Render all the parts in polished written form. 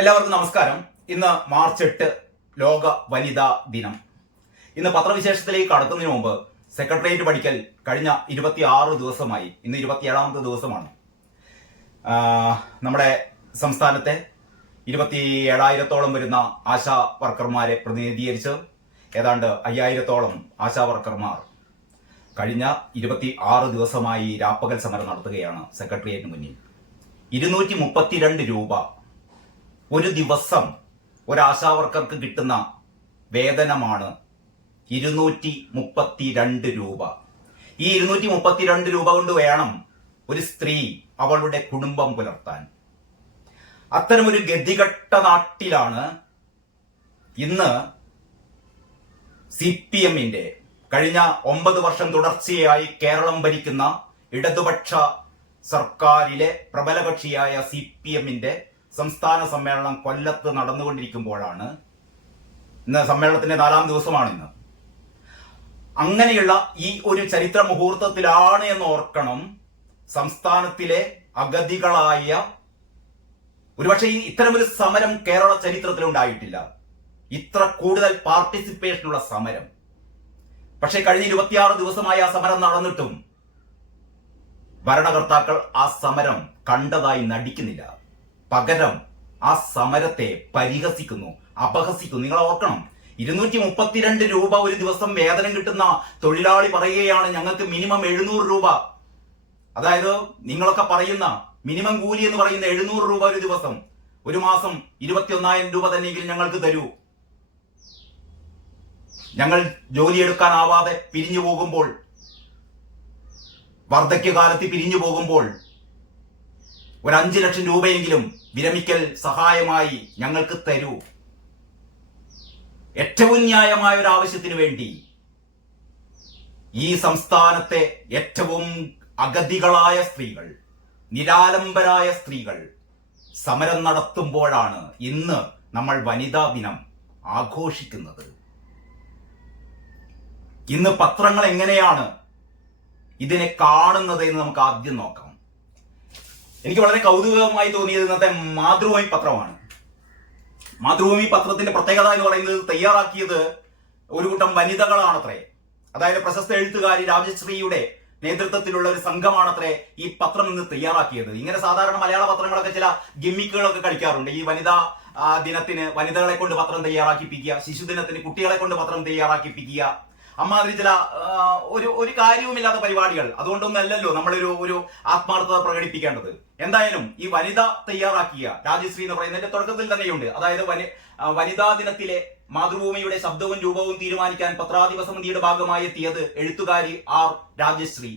എല്ലാവർക്കും നമസ്കാരം. ഇന്ന് മാർച്ച് 8 ലോക വനിതാ ദിനം. ഇന്ന് പത്രവിശേഷത്തിലേക്ക് കടക്കുന്നതിന് മുമ്പ് സെക്രട്ടേറിയറ്റ് പഠിക്കൽ കഴിഞ്ഞ 26 ദിവസമായി. ഇന്ന് 27ാമത്തെ ദിവസമാണ്. നമ്മുടെ സംസ്ഥാനത്തെ 27,000-ഓളം വരുന്ന ആശാ വർക്കർമാരെ പ്രതിനിധീകരിച്ച് ഏതാണ്ട് 5,000-ഓളം ആശാ വർക്കർമാർ കഴിഞ്ഞ 26 ദിവസമായി രാപ്പകൽ സമരം നടത്തുകയാണ് സെക്രട്ടേറിയറ്റിന് മുന്നിൽ. 232 രൂപ ഒരു ദിവസം ഒരു ആശാവർക്കർക്ക് കിട്ടുന്ന വേതനമാണ് 232 രൂപ. ഈ 232 രൂപ കൊണ്ട് വേണം ഒരു സ്ത്രീ അവളുടെ കുടുംബം പുലർത്താൻ. അത്തരമൊരു ഗതികെട്ട നാട്ടിലാണ് ഇന്ന് CPM-ന്റെ കഴിഞ്ഞ 9 വർഷം തുടർച്ചയായി കേരളം ഭരിക്കുന്ന ഇടതുപക്ഷ സർക്കാരിലെ പ്രബല കക്ഷിയായ CPM-ന്റെ സംസ്ഥാന സമ്മേളനം കൊല്ലത്ത് നടന്നുകൊണ്ടിരിക്കുമ്പോഴാണ് ഇന്ന് സമ്മേളനത്തിന്റെ 4ാം ദിവസമാണ് ഇന്ന്. അങ്ങനെയുള്ള ഈ ഒരു ചരിത്ര മുഹൂർത്തത്തിലാണ് എന്ന് ഓർക്കണം സംസ്ഥാനത്തിലെ അഗതികളായ ഒരുപക്ഷെ ഇത്തരമൊരു സമരം കേരള ചരിത്രത്തിൽ ഉണ്ടായിട്ടില്ല. ഇത്ര കൂടുതൽ പാർട്ടിസിപ്പേഷനുള്ള സമരം. പക്ഷെ കഴിഞ്ഞ 26 ദിവസമായി ആ സമരം നടന്നിട്ടും ഭരണകർത്താക്കൾ ആ സമരം കണ്ടതായി നടിക്കുന്നില്ല. പകരം ആ സമരത്തെ പരിഹസിക്കുന്നു, അപഹസിക്കുന്നു. നിങ്ങൾ ഓർക്കണം, 232 രൂപ ഒരു ദിവസം വേതനം കിട്ടുന്ന തൊഴിലാളി പറയുകയാണ് ഞങ്ങൾക്ക് മിനിമം 700 രൂപ. അതായത് നിങ്ങളൊക്കെ പറയുന്ന മിനിമം കൂലി എന്ന് പറയുന്ന 700 രൂപ ഒരു ദിവസം, ഒരു മാസം 21,000 രൂപ തന്നെയെങ്കിലും ഞങ്ങൾക്ക് തരൂ. ഞങ്ങൾ ജോലിയെടുക്കാനാവാതെ പിരിഞ്ഞു പോകുമ്പോൾ, വാർദ്ധക്യകാലത്ത് പിരിഞ്ഞു പോകുമ്പോൾ ഒരു 5 ലക്ഷം രൂപയെങ്കിലും വിരമിക്കൽ സഹായമായി ഞങ്ങൾക്ക് തരൂ. ഏറ്റവും ന്യായമായ ഒരു ആവശ്യത്തിന് വേണ്ടി ഈ സംസ്ഥാനത്തെ ഏറ്റവും അഗതികളായ സ്ത്രീകൾ, നിരാലംബരായ സ്ത്രീകൾ സമരം നടത്തുമ്പോഴാണ് ഇന്ന് നമ്മൾ വനിതാ ദിനം ആഘോഷിക്കുന്നത്. ഇന്ന് പത്രങ്ങൾ എങ്ങനെയാണ് ഇതിനെ കാണുന്നത് എന്ന് നമുക്ക് ആദ്യം നോക്കാം. എനിക്ക് വളരെ കൗതുകമായി തോന്നിയത് ഇന്നത്തെ മാതൃഭൂമി പത്രമാണ്. മാതൃഭൂമി പത്രത്തിന്റെ പ്രത്യേകത എന്ന് പറയുന്നത് തയ്യാറാക്കിയത് ഒരു കൂട്ടം വനിതകളാണത്രേ. അതായത് പ്രശസ്ത എഴുത്തുകാരി രാജശ്രീയുടെ നേതൃത്വത്തിലുള്ള ഒരു സംഘമാണത്രേ ഈ പത്രം ഇന്ന് തയ്യാറാക്കിയത്. ഇങ്ങനെ സാധാരണ മലയാള പത്രങ്ങളൊക്കെ ചില ഗിമ്മിക്കുകളൊക്കെ കളിക്കാറുണ്ട്. ഈ വനിതാ ദിനത്തിന് വനിതകളെ കൊണ്ട് പത്രം തയ്യാറാക്കിപ്പിക്കുക, ശിശുദിനത്തിന് കുട്ടികളെ കൊണ്ട് പത്രം തയ്യാറാക്കിപ്പിക്കുക, അമ്മാതിരി ചില ഒരു കാര്യവുമില്ലാത്ത പരിപാടികൾ. അതുകൊണ്ടൊന്നല്ലല്ലോ നമ്മളൊരു ആത്മാർത്ഥത പ്രകടിപ്പിക്കേണ്ടത്. എന്തായാലും ഈ വനിത തയ്യാറാക്കിയ രാജശ്രീ എന്ന് പറയുന്നതിന്റെ തുടക്കത്തിൽ തന്നെയുണ്ട്. അതായത് വനിതാ ദിനത്തിലെ മാതൃഭൂമിയുടെ ശബ്ദവും രൂപവും തീരുമാനിക്കാൻ പത്രാധിപ സമിതിയുടെ ഭാഗമായി എത്തിയത് എഴുത്തുകാരി R രാജശ്രീ.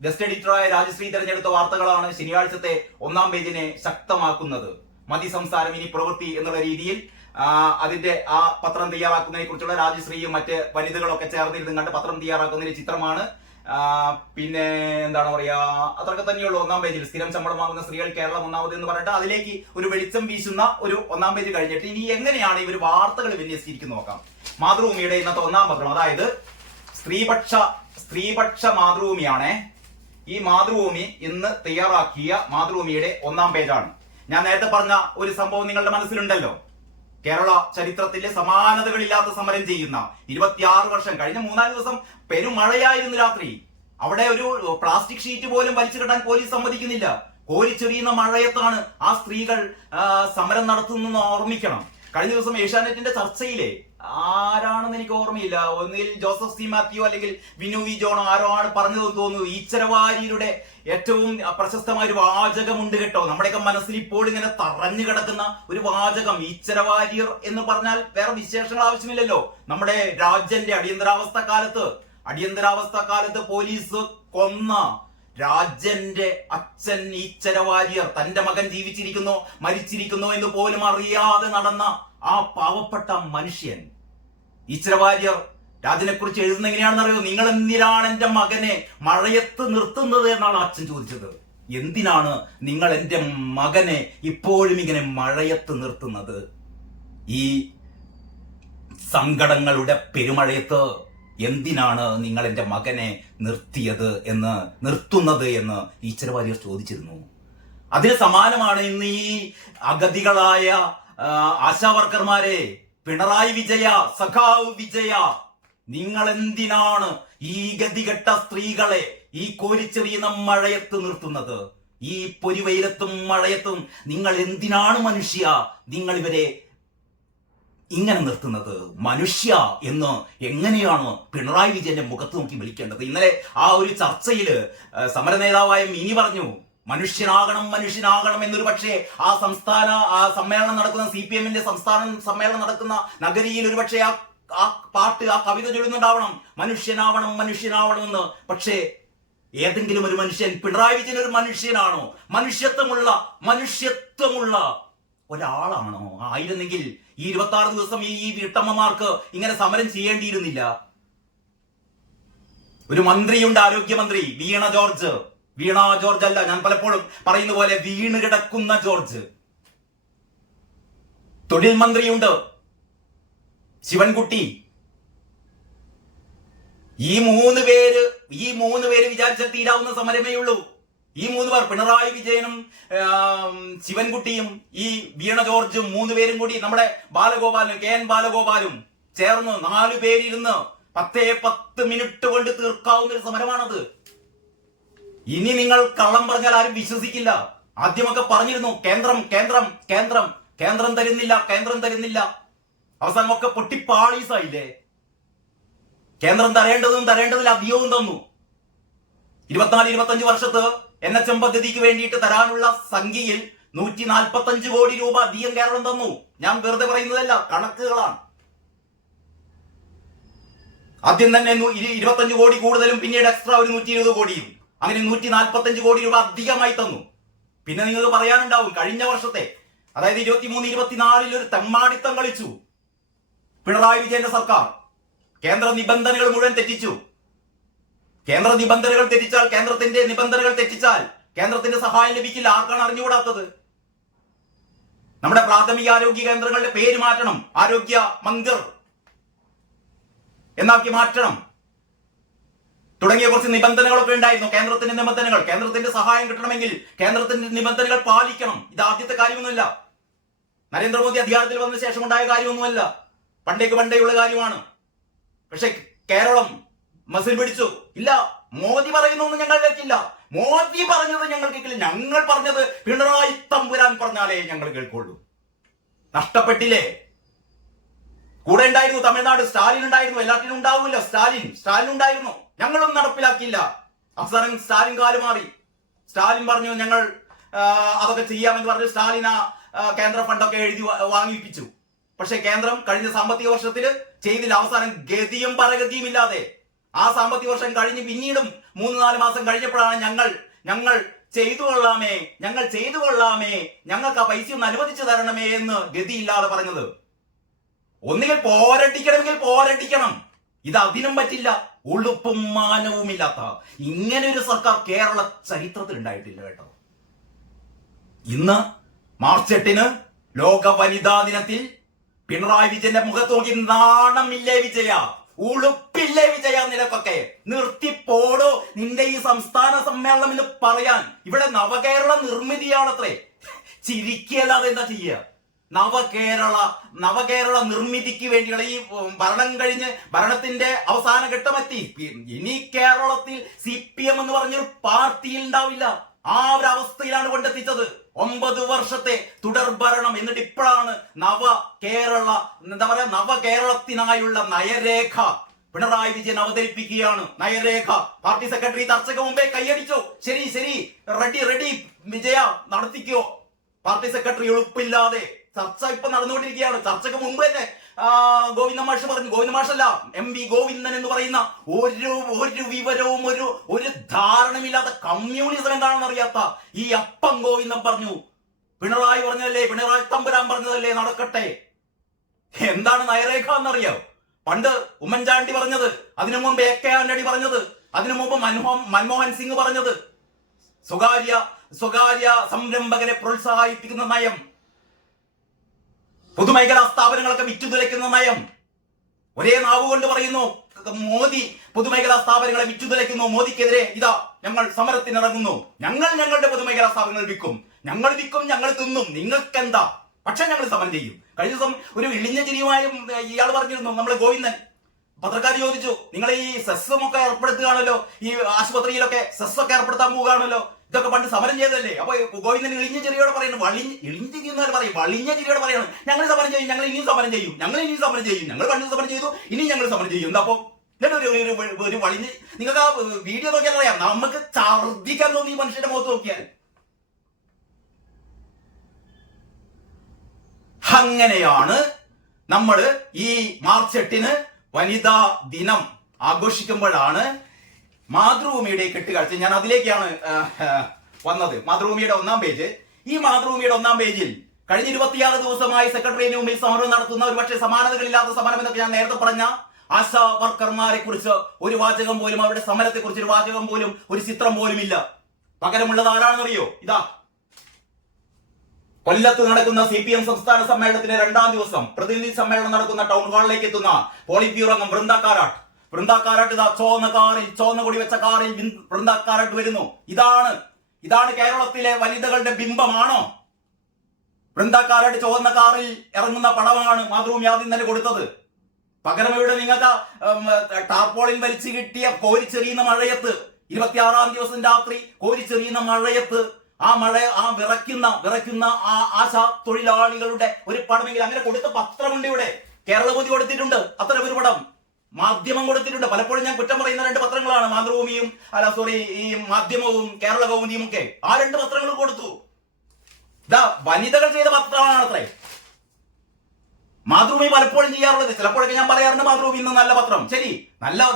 ഗസ്റ്റ് എഡിറ്ററായ രാജശ്രീ തിരഞ്ഞെടുത്ത വാർത്തകളാണ് ശനിയാഴ്ചത്തെ 1ാം പേജിനെ ശക്തമാക്കുന്നത്. മതി സംസാരം ഇനി പ്രവൃത്തി എന്നുള്ള രീതിയിൽ അതിന്റെ ആ പത്രം തയ്യാറാക്കുന്നതിനെ കുറിച്ചുള്ള രാജശ്രീയും മറ്റ് വനിതകളൊക്കെ ചേർന്നിരുന്നു കണ്ട് പത്രം തയ്യാറാക്കുന്നതിന്റെ ചിത്രമാണ്. പിന്നെ എന്താണ് പറയാ, അത്രയൊക്കെ തന്നെയുള്ളൂ 1ാം പേജിൽ. സ്ഥിരം ശമ്പളം വാങ്ങുന്ന സ്ത്രീകൾ കേരളം ഒന്നാമത് എന്ന് പറഞ്ഞിട്ട് അതിലേക്ക് ഒരു വെളിച്ചം വീശുന്ന ഒരു 1ാം പേജ് കഴിഞ്ഞിട്ട് ഇനി എങ്ങനെയാണ് ഇവർ വാർത്തകൾ വിന്യസിച്ചിരിക്കുന്നത് നോക്കാം. മാതൃഭൂമിയുടെ ഇന്നത്തെ 1ാം പത്രം, അതായത് സ്ത്രീപക്ഷ മാതൃഭൂമിയാണ്. ഈ മാതൃഭൂമി ഇന്ന് തയ്യാറാക്കിയ മാതൃഭൂമിയുടെ 1ാം പേജാണ്. ഞാൻ നേരത്തെ പറഞ്ഞ ഒരു സംഭവം നിങ്ങളുടെ മനസ്സിലുണ്ടല്ലോ. കേരള ചരിത്രത്തിലെ സമാനതകളില്ലാത്ത സമരം ചെയ്യുന്ന 26 വർഷം, കഴിഞ്ഞ 3-4 ദിവസം പെരുമഴയായിരുന്നു രാത്രി. അവിടെ ഒരു പ്ലാസ്റ്റിക് ഷീറ്റ് പോലും വലിച്ചു കെട്ടാൻ പോലീസ് സമ്മതിക്കുന്നില്ല. കോരിച്ചെറിയുന്ന മഴയത്താണ് ആ സ്ത്രീകൾ സമരം നടത്തുന്നെന്ന് ഓർമ്മിക്കണം. കഴിഞ്ഞ ദിവസം ഏഷ്യാനെറ്റിന്റെ ചർച്ചയിലെ ആരാണെന്ന് എനിക്ക് ഓർമ്മയില്ല, ഒന്നിൽ ജോസഫ് സി മാത്യു അല്ലെങ്കിൽ വിനു വി ജോണോ ആരോ ആണ് പറഞ്ഞതെന്ന് തോന്നുന്നു. ഈശ്വരവാരിയുടെ ഏറ്റവും പ്രശസ്തമായ ഒരു വാചകമുണ്ട് കേട്ടോ. നമ്മുടെയൊക്കെ മനസ്സിൽ ഇപ്പോൾ ഇങ്ങനെ തറഞ്ഞു കിടക്കുന്ന ഒരു വാചകം. ഈശ്വരവാര്യർ എന്ന് പറഞ്ഞാൽ വേറെ വിശേഷങ്ങൾ ആവശ്യമില്ലല്ലോ. നമ്മുടെ രാജ്യന്റെ അടിയന്തരാവസ്ഥ കാലത്ത് പോലീസ് കൊന്ന രാജന്റെ അച്ഛൻ ഈശ്വരവാര്യർ തന്റെ മകൻ ജീവിച്ചിരിക്കുന്നോ മരിച്ചിരിക്കുന്നോ എന്ന് പോലും അറിയാതെ നടന്ന ആ പാവപ്പെട്ട മനുഷ്യൻ ഈശ്വരവാര്യർ രാജനെ കുറിച്ച് എഴുതുന്ന എങ്ങനെയാണെന്ന് അറിയോ? നിങ്ങൾ എന്തിനാണ് എന്റെ മകനെ മഴയത്ത് നിർത്തുന്നത് എന്നാണ് അച്ഛൻ ചോദിച്ചത്. എന്തിനാണ് നിങ്ങൾ എന്റെ മകനെ ഇപ്പോഴും ഇങ്ങനെ മഴയത്ത് നിർത്തുന്നത്? ഈ സങ്കടങ്ങളുടെ പെരുമഴയത്ത് എന്തിനാണ് നിങ്ങൾ എന്റെ മകനെ നിർത്തുന്നത് എന്ന് ഈശ്വരവാര്യർ ചോദിച്ചിരുന്നു. അതിന് സമാനമാണ് ഇന്ന് ഈ അഗതികളായ ആശാ വർക്കർമാരെ, പിണറായി വിജയ, സഖാവ് വിജയ, നിങ്ങൾ എന്തിനാണ് ഈ ഗതികെട്ട സ്ത്രീകളെ ഈ കോരിച്ചെറിയുന്ന മഴയത്ത് നിർത്തുന്നത്? ഈ പൊരിവെയിലത്തും മഴയത്തും നിങ്ങൾ എന്തിനാണ് മനുഷ്യ നിങ്ങൾ ഇവരെ ഇങ്ങനെ നിർത്തുന്നത്? മനുഷ്യ എന്ന് എങ്ങനെയാണ് പിണറായി വിജയന്റെ മുഖത്ത് നോക്കി വിളിക്കേണ്ടത്? ഇന്നലെ ആ ഒരു ചർച്ചയില് സമര നേതാവായ മിനി പറഞ്ഞു, മനുഷ്യനാകണം മനുഷ്യനാകണം എന്നൊരു പക്ഷേ ആ സമ്മേളനം നടക്കുന്ന CPM-ന്റെ സംസ്ഥാന സമ്മേളനം നടക്കുന്ന നഗരിയിൽ ഒരു പക്ഷേ ആ പാട്ട്, ആ കവിത ചൊല്ലുന്നുണ്ടാവണം, മനുഷ്യനാവണം മനുഷ്യനാവണം എന്ന്. പക്ഷേ ഏതെങ്കിലും ഒരു മനുഷ്യൻ, പിണറായി വിജയൻ ഒരു മനുഷ്യനാണോ? മനുഷ്യത്വമുള്ള ഒരാളാണോ? ആയിരുന്നെങ്കിൽ ഈ 26 ദിവസം ഈ വീട്ടമ്മമാർക്ക് ഇങ്ങനെ സമരം ചെയ്യേണ്ടിയിരുന്നില്ല. ഒരു മന്ത്രിയുണ്ട്, ആരോഗ്യമന്ത്രി വീണ ജോർജ് അല്ല, ഞാൻ പലപ്പോഴും പറയുന്ന പോലെ വീണ് കിടക്കുന്ന ജോർജ്. തൊഴിൽ മന്ത്രിയുണ്ട് ശിവൻകുട്ടി. ഈ മൂന്ന് പേര് വിചാരിച്ചാൽ തീരാവുന്ന സമരമേ ഉള്ളൂ. ഈ 3 പേർ, പിണറായി വിജയനും ശിവൻകുട്ടിയും ഈ വീണ ജോർജും 3 പേരും കൂടി, നമ്മുടെ ബാലഗോപാലും KN ബാലഗോപാലും ചേർന്ന് 4 പേരിരുന്ന് 10 മിനിറ്റ് കൊണ്ട് തീർക്കാവുന്ന ഒരു സമരമാണത്. ഇനി നിങ്ങൾ കള്ളം പറഞ്ഞാൽ ആരും വിശ്വസിക്കില്ല. ആദ്യമൊക്കെ പറഞ്ഞിരുന്നു കേന്ദ്രം തരുന്നില്ല. അവസാനമൊക്കെ പൊട്ടിപ്പാളീസായില്ലേ? കേന്ദ്രം തരേണ്ടതിൽ അധികവും തന്നു. 24-25 വർഷത്ത് NHM പദ്ധതിക്ക് വേണ്ടിയിട്ട് തരാനുള്ള സംഖ്യയിൽ 145 കോടി രൂപ അധികം കേരളം തന്നു. ഞാൻ വെറുതെ പറയുന്നതല്ല, കണക്കുകളാണ്. ആദ്യം തന്നെ 25 കോടി കൂടുതലും, പിന്നീട് എക്സ്ട്രാ ഒരു 120 കോടിയും, അങ്ങനെ 145 കോടി രൂപ അധികമായി തന്നു. പിന്നെ നിങ്ങൾക്ക് പറയാനുണ്ടാവും, കഴിഞ്ഞ വർഷത്തെ, അതായത് 23-24 ഒരു തെമ്മാടിത്തം കളിച്ചു പിണറായി വിജയന്റെ സർക്കാർ. കേന്ദ്ര നിബന്ധനകൾ മുഴുവൻ തെറ്റിച്ചു. കേന്ദ്രത്തിന്റെ നിബന്ധനകൾ തെറ്റിച്ചാൽ കേന്ദ്രത്തിന്റെ സഹായം ലഭിക്കില്ല. ആർക്കാണ് അറിഞ്ഞുകൂടാത്തത്? നമ്മുടെ പ്രാഥമിക ആരോഗ്യ കേന്ദ്രങ്ങളുടെ പേര് മാറ്റണം, ആരോഗ്യ മന്ദിർ എന്നാക്കി മാറ്റണം തുടങ്ങിയ കുറച്ച് നിബന്ധനകളൊക്കെ ഉണ്ടായിരുന്നു. കേന്ദ്രത്തിന്റെ സഹായം കിട്ടണമെങ്കിൽ കേന്ദ്രത്തിന്റെ നിബന്ധനകൾ പാലിക്കണം. ഇത് ആദ്യത്തെ കാര്യമൊന്നുമല്ല, നരേന്ദ്രമോദി അധികാരത്തിൽ വന്ന ശേഷം ഉണ്ടായ കാര്യമൊന്നുമല്ല, പണ്ടേയുള്ള കാര്യമാണ്. പക്ഷെ കേരളം മസിൽ പിടിച്ചു. ഇല്ല, മോദി പറയുന്നൊന്നും ഞങ്ങൾ കേൾക്കില്ല. മോദി പറഞ്ഞത് ഞങ്ങൾ കേൾക്കില്ല. ഞങ്ങൾ പറഞ്ഞത് പിണറായി തമ്പുരാൻ പറഞ്ഞാലേ ഞങ്ങൾ കേൾക്കുള്ളൂ. നഷ്ടപ്പെട്ടില്ലേ? കൂടെ ഉണ്ടായിരുന്നു തമിഴ്നാട്, സ്റ്റാലിൻ ഉണ്ടായിരുന്നു. എല്ലാത്തിനും ഉണ്ടാവില്ല, സ്റ്റാലിൻ ഉണ്ടായിരുന്നു. ഞങ്ങളൊന്നും നടപ്പിലാക്കിയില്ല. അവസാനം സ്റ്റാലിൻ കാലുമാറി. സ്റ്റാലിൻ പറഞ്ഞു ഞങ്ങൾ അതൊക്കെ ചെയ്യാമെന്ന് പറഞ്ഞു. സ്റ്റാലിൻ കേന്ദ്ര ഫണ്ടൊക്കെ എഴുതി വാങ്ങിപ്പിച്ചു. പക്ഷെ കേന്ദ്രം കഴിഞ്ഞ സാമ്പത്തിക വർഷത്തിൽ ചെയ്തില്ല. അവസാനം ഗതിയും പരഗതിയും ഇല്ലാതെ ആ സാമ്പത്തിക വർഷം കഴിഞ്ഞ് പിന്നീടും 3-4 മാസം കഴിഞ്ഞപ്പോഴാണ് ഞങ്ങൾ ചെയ്തു കൊള്ളാമേ, ഞങ്ങൾക്ക് ആ പൈസ ഒന്ന് അനുവദിച്ചു തരണമേ എന്ന് ഗതിയില്ലാതെ പറഞ്ഞത്. ഒന്നുകിൽ പോരടിക്കണം. ഇത് അതിനും പറ്റില്ല. ഉളുപ്പും മാനവും ഇല്ലാത്ത ഇങ്ങനെ ഒരു സർക്കാർ കേരള ചരിത്രത്തിൽ ഉണ്ടായിട്ടില്ല കേട്ടോ. ഇന്ന് മാർച്ച് 8 ലോക വനിതാ ദിനത്തിൽ പിണറായി വിജയന്റെ മുഖത്ത് നോക്കി നാണമില്ലേ വിജയ, ഉളുപ്പില്ലേ വിജയ? നിനക്കൊക്കെ നിർത്തിപ്പോടോ നിന്റെ ഈ സംസ്ഥാന സമ്മേളനം എന്ന് പറയാൻ. ഇവിടെ നവകേരള നിർമ്മിതിയാണത്രേ. ചിരിക്കല്ലാതെ എന്താ ചെയ്യുക? നവകേരള നിർമ്മിതിക്ക് വേണ്ടിയുള്ള ഈ ഭരണം കഴിഞ്ഞ് ഭരണത്തിന്റെ അവസാന ഘട്ടമെത്തി. ഇനി കേരളത്തിൽ CPM എന്ന് പറഞ്ഞൊരു പാർട്ടി ഉണ്ടാവില്ല. ആ ഒരു അവസ്ഥയിലാണ് കൊണ്ടെത്തിച്ചത്. 9 വർഷത്തെ തുടർ ഭരണം. എന്നിട്ട് ഇപ്പോഴാണ് നവകേരളത്തിനായുള്ള നയരേഖ പിണറായി വിജയൻ അവതരിപ്പിക്കുകയാണ്. നയരേഖ പാർട്ടി സെക്രട്ടറി ചർച്ചയ്ക്ക് മുമ്പേ കൈയടിച്ചോ? ശരി, റെഡി വിജയ, നടത്തിക്കോ. പാർട്ടി സെക്രട്ടറി എളുപ്പില്ലാതെ ചർച്ച ഇപ്പൊ നടന്നുകൊണ്ടിരിക്കുകയാണ്. ചർച്ചയ്ക്ക് മുമ്പ് തന്നെ ഗോവിന്ദ മാഷ് പറഞ്ഞു, ഗോവിന്ദ മാഷല്ല, MV ഗോവിന്ദൻ എന്ന് പറയുന്ന ഒരു വിവരവും ഒരു ധാരണമില്ലാത്ത, കമ്മ്യൂണിസം എന്താണെന്ന് അറിയാത്ത ഈ അപ്പം ഗോവിന്ദൻ പറഞ്ഞു, പിണറായി പറഞ്ഞതല്ലേ, പിണറായി തമ്പുരാൻ പറഞ്ഞതല്ലേ നടക്കട്ടെ. എന്താണ് നയരേഖ എന്നറിയാം? പണ്ട് ഉമ്മൻചാണ്ടി പറഞ്ഞത്, അതിനു മുമ്പ് AK ആന്റണി പറഞ്ഞത്, അതിനു മുമ്പ് മൻമോഹൻ സിംഗ് പറഞ്ഞത്, സ്വകാര്യ സംരംഭകരെ പ്രോത്സാഹിപ്പിക്കുന്ന നയം, പൊതുമേഖലാ സ്ഥാപനങ്ങളൊക്കെ വിറ്റുതുലയ്ക്കുന്ന നയം. ഒരേ നാവ് കൊണ്ട് പറയുന്നു മോദി പൊതുമേഖലാ സ്ഥാപനങ്ങളെ വിറ്റുതുലയ്ക്കുന്നു. മോദിക്കെതിരെ ഇതാ ഞങ്ങൾ സമരത്തിനിറങ്ങുന്നു. ഞങ്ങളുടെ പൊതുമേഖലാ സ്ഥാപനങ്ങൾ വിൽക്കും, ഞങ്ങൾ തിന്നും. നിങ്ങൾക്കെന്താ? പക്ഷെ ഞങ്ങൾ സമരം ചെയ്യും. കഴിഞ്ഞ ദിവസം ഒരു ഇളിഞ്ഞ ചിരിയുമായും ഇയാൾ പറഞ്ഞിരുന്നു, നമ്മളെ ഗോവിന്ദൻ. പത്രക്കാർ ചോദിച്ചു, നിങ്ങൾ ഈ സെസ്സും ഒക്കെ ഏർപ്പെടുത്തുകയാണല്ലോ, ഈ ആശുപത്രിയിലൊക്കെ സെസ് ഒക്കെ ഏർപ്പെടുത്താൻ പോവുകയാണല്ലോ, ഇതൊക്കെ പണ്ട് സമരം ചെയ്തല്ലേ? അപ്പൊ ഗോവിന്ദൻ ഇളിഞ്ഞ ചിരിയോടെ പറയുന്നു, ഇളിഞ്ഞ ചിരി എന്നവർ പറയും, വളിഞ്ഞ ചിരിയോടെ പറയാണ്, ഞങ്ങൾ സമരം ചെയ്യും, ഞങ്ങൾ ഇനിയും സമരം ചെയ്യും, ഞങ്ങൾ ഇനിയും സമരം ചെയ്യും, ഞങ്ങൾ പണ്ട് സമരം ചെയ്തു, ഇനിയും ഞങ്ങൾ സമരം ചെയ്യും. എന്താ അപ്പൊ ഒരു വളിഞ്ഞ്? നിങ്ങൾക്ക് ആ വീഡിയോ നോക്കിയാൽ അറിയാം, നമുക്ക് ഛർദ്ദിക്കാൻ തോന്നി ഈ മനുഷ്യന്റെ മുഖത്ത് നോക്കിയാൽ. അങ്ങനെയാണ് നമ്മൾ ഈ മാർച്ച് 8 വനിതാ ദിനം ആഘോഷിക്കുമ്പോഴാണ് മാതൃഭൂമിയുടെ കെട്ടുകാഴ്ച. ഞാൻ അതിലേക്കാണ് വന്നത്. മാതൃഭൂമിയുടെ 1-ാം പേജ്. ഈ മാതൃഭൂമിയുടെ 1-ാം പേജിൽ കഴിഞ്ഞ 26 ദിവസമായി സെക്രട്ടറിയേറ്റിന് മുമ്പിൽ സമരം നടത്തുന്ന, ഒരുപക്ഷെ സമാനതകളില്ലാത്ത സമരം എന്നൊക്കെ ഞാൻ നേരത്തെ പറഞ്ഞ ആശാ വർക്കർമാരെ കുറിച്ച് ഒരു വാചകം പോലും, അവരുടെ സമരത്തെ കുറിച്ച് ഒരു വാചകം പോലും, ഒരു ചിത്രം പോലും ഇല്ല. പകരമുള്ളത് ആരാണെന്നറിയോ? ഇതാ, കൊല്ലത്ത് നടക്കുന്ന CPM സംസ്ഥാന സമ്മേളനത്തിന്റെ 2-ാം ദിവസം പ്രതിനിധി സമ്മേളനം നടക്കുന്ന ടൗൺ ഹാളിലേക്ക് എത്തുന്ന പോളിറ്റ് ബ്യൂറോ അംഗം വൃന്ദ കാരാട്ട് ഇതാ ചോന്ന കൊടി വെച്ച കാറിൽ വൃന്ദ കാരാട്ട് വരുന്നു. ഇതാണ് കേരളത്തിലെ വനിതകളുടെ ബിംബമാണോ? വൃന്ദ കാരാട്ട് ചുവന്ന കാറിൽ ഇറങ്ങുന്ന പടമാണ് മാതൃഭൂമി ആദ്യം തന്നെ കൊടുത്തത്. പകരം ഇവിടെ നിങ്ങൾക്ക് ടാർപോളിൻ വലിച്ചു കിട്ടിയ കോരിച്ചെറിയുന്ന മഴയത്ത്, 26-ാം ദിവസം രാത്രി കോരിച്ചെറിയുന്ന മഴയത്ത്, ആ വിറയ്ക്കുന്ന ആ ആശാ തൊഴിലാളികളുടെ ഒരു പടമെങ്കിൽ അങ്ങനെ കൊടുത്ത പത്രമുണ്ട്. ഇവിടെ കേരളകൗമുദി കൊടുത്തിട്ടുണ്ട് അത്തരം ഒരു പടം, മാധ്യമം കൊടുത്തിട്ടുണ്ട്. പലപ്പോഴും ഞാൻ കുറ്റം പറയുന്ന 2 പത്രങ്ങളാണ്, മാതൃഭൂമിയും ഈ മാധ്യമവും കേരള കൗമുദിയും ഒക്കെ. ആ 2 പത്രങ്ങൾ കൊടുത്തു. ഇതാ വനിതകൾ ചെയ്ത പത്രമാണ് അത്രേ മാതൃഭൂമി പലപ്പോഴും ചെയ്യാറുള്ളത്. ചിലപ്പോഴൊക്കെ ഞാൻ പറയാറുണ്ട് മാതൃഭൂമി ഇന്ന് നല്ല പത്രം. ശരി,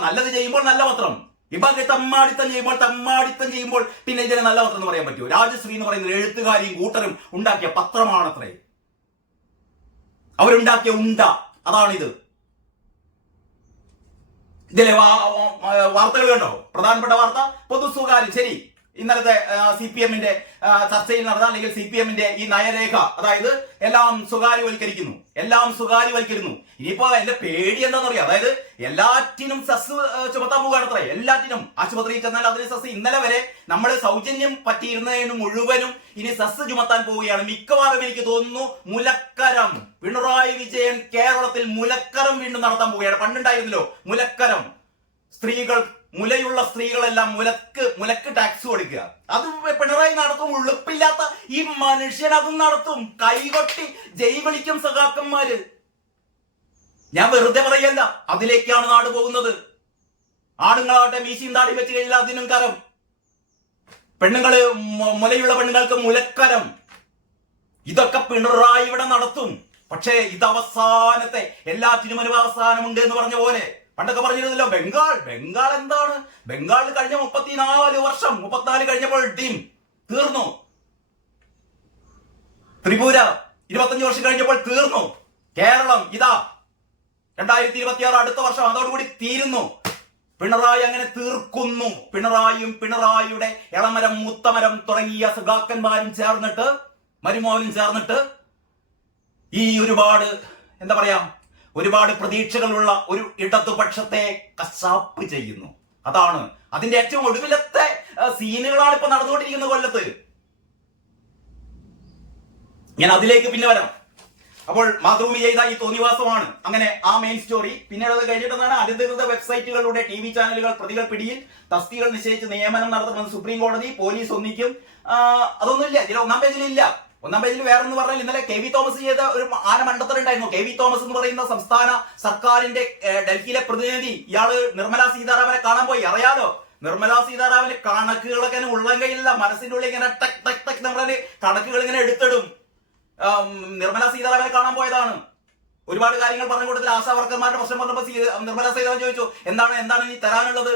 നല്ലത് ചെയ്യുമ്പോൾ നല്ല പത്രം. ഇപ്പൊ തമ്മാടിത്തം ചെയ്യുമ്പോൾ പിന്നെ ഇതിനെ നല്ല പത്രം എന്ന് പറയാൻ പറ്റുമോ? രാജശ്രീ എന്ന് പറയുന്ന എഴുത്തുകാരിയും കൂട്ടരും ഉണ്ടാക്കിയ പത്രമാണത്രേ. അവരുണ്ടാക്കിയ അതാണിത്. ഇതിലെ വാർത്തകൾ കണ്ടോ? പ്രധാനപ്പെട്ട വാർത്ത പൊതുസ്വകാര്യം. ശരി, ഇന്നലത്തെ CPM-ന്റെ ചർച്ചയിൽ നടന്ന, അല്ലെങ്കിൽ CPM-ന്റെ ഈ നയരേഖ, അതായത് എല്ലാം സ്വകാര്യവൽക്കരിക്കുന്നു. ഇനിയിപ്പോ എന്റെ പേടി എന്താണെന്ന് അറിയാം, അതായത് എല്ലാറ്റിനും സെസ് ചുമത്താൻ പോകുകയാണത്രേ. എല്ലാറ്റിനും ആശുപത്രിയിൽ ചെന്നാൽ അതിന് സെസ്. ഇന്നലെ വരെ നമ്മൾ സൗജന്യം പറ്റിയിരുന്നതിന് മുഴുവനും ഇനി സെസ് ചുമത്താൻ പോവുകയാണ്. മിക്കവാറും എനിക്ക് തോന്നുന്നു മുലക്കരം, പിണറായി വിജയൻ കേരളത്തിൽ മുലക്കരം വീണ്ടും നടത്താൻ പോവുകയാണ്. പണ്ടുണ്ടായിരുന്നല്ലോ മുലക്കരം, സ്ത്രീകൾ, മുലയുള്ള സ്ത്രീകളെല്ലാം മുലക്ക് ടാക്സ് കൊടുക്കുക. അത് പിണറായി നടത്തും. ഉളുപ്പില്ലാത്ത ഈ മനുഷ്യൻ അതും നടത്തും. കൈകൊട്ടി ജയ് വിളിക്കും സഖാക്കന്മാര്. ഞാൻ വെറുതെ പറയല്ല, അതിലേക്കാണ് നാട് പോകുന്നത്. ആണുങ്ങളാവട്ടെ മീശയും താടി വെച്ച് കഴിഞ്ഞാൽ അതിനും കരം. പെണ്ണുങ്ങള്, മുലയുള്ള പെണ്ണുങ്ങൾക്ക് മുലക്കരം. ഇതൊക്കെ പിണറായി ഇവിടെ നടത്തും. പക്ഷേ ഇത് അവസാനത്തെ, എല്ലാറ്റിനും ഒരു അവസാനമുണ്ട് എന്ന് പറഞ്ഞ പോലെ പണ്ടൊക്കെ പറഞ്ഞിരുന്നല്ലോ. ബംഗാൾ എന്താണ്? ബംഗാളിൽ കഴിഞ്ഞ 34 വർഷം, 34 കഴിഞ്ഞപ്പോൾ തീർന്നു. ത്രിപുര 25 വർഷം കഴിഞ്ഞപ്പോൾ തീർന്നു. കേരളം ഇതാ 2026 അടുത്ത വർഷം, അതോടുകൂടി തീരുന്നു. പിണറായി അങ്ങനെ തീർക്കുന്നു. പിണറായിയുടെ ഇളമരം, മുത്തമരം തുടങ്ങിയ സഖാക്കന്മാരും ചേർന്നിട്ട്, മരുമോനും ചേർന്നിട്ട് ഈ ഒരുപാട് പ്രതീക്ഷകളുള്ള ഒരു ഇടതുപക്ഷത്തെ കശാപ്പ് ചെയ്യുന്നു. അതാണ് അതിന്റെ ഏറ്റവും ഒടുവിലത്തെ സീനുകളാണ് ഇപ്പൊ നടന്നുകൊണ്ടിരിക്കുന്നത് കൊല്ലത്ത്. ഞാൻ അതിലേക്ക് പിന്നെ വരാം. അപ്പോൾ മാതൃഭൂമി ചെയ്ത ഈ തോന്നിവാസമാണ് അങ്ങനെ ആ മെയിൻ സ്റ്റോറി. പിന്നീട് അത് കഴിഞ്ഞിട്ടെന്നാണ്, അനധികൃത വെബ്സൈറ്റുകളുടെ TV ചാനലുകൾ പ്രതികൾ പിടിയിൽ, തസ്തികൾ നിശ്ചയിച്ച് നിയമനം നടത്തുമെന്ന് സുപ്രീം കോടതി, പോലീസ് ഒന്നിക്കും. അതൊന്നുമില്ല ഇതിൽ 1-ാം പേജിലില്ല. 1-ാം പേജിൽ വേറെന്ന് പറഞ്ഞാൽ, ഇന്നലെ KV തോമസ് ചെയ്ത ഒരു ആന മണ്ടത്തറുണ്ടായിരുന്നു. KV തോമസ് എന്ന് പറയുന്ന സംസ്ഥാന സർക്കാരിന്റെ ഡൽഹിയിലെ പ്രതിനിധി, ഇയാള് നിർമ്മല സീതാരാമനെ കാണാൻ പോയി. അറിയാലോ, നിർമ്മല സീതാരാമന് കണക്കുകളൊക്കെ ഉള്ളം കയ്യില്ല, മനസ്സിന്റെ ഉള്ളിൽ ഇങ്ങനെ ടക് ടക് ടക് നമ്മളെ കണക്കുകൾ ഇങ്ങനെ എടുത്തിടും. നിർമ്മല സീതാരാമനെ കാണാൻ പോയതാണ്. ഒരുപാട് കാര്യങ്ങൾ പറഞ്ഞു കൊടുത്തിട്ട് ആശാ വർക്കർമാരുടെ പ്രശ്നം പറഞ്ഞപ്പോ നിർമ്മല സീതാരാമൻ ചോദിച്ചു, എന്താണ് ഇനി തരാനുള്ളത്?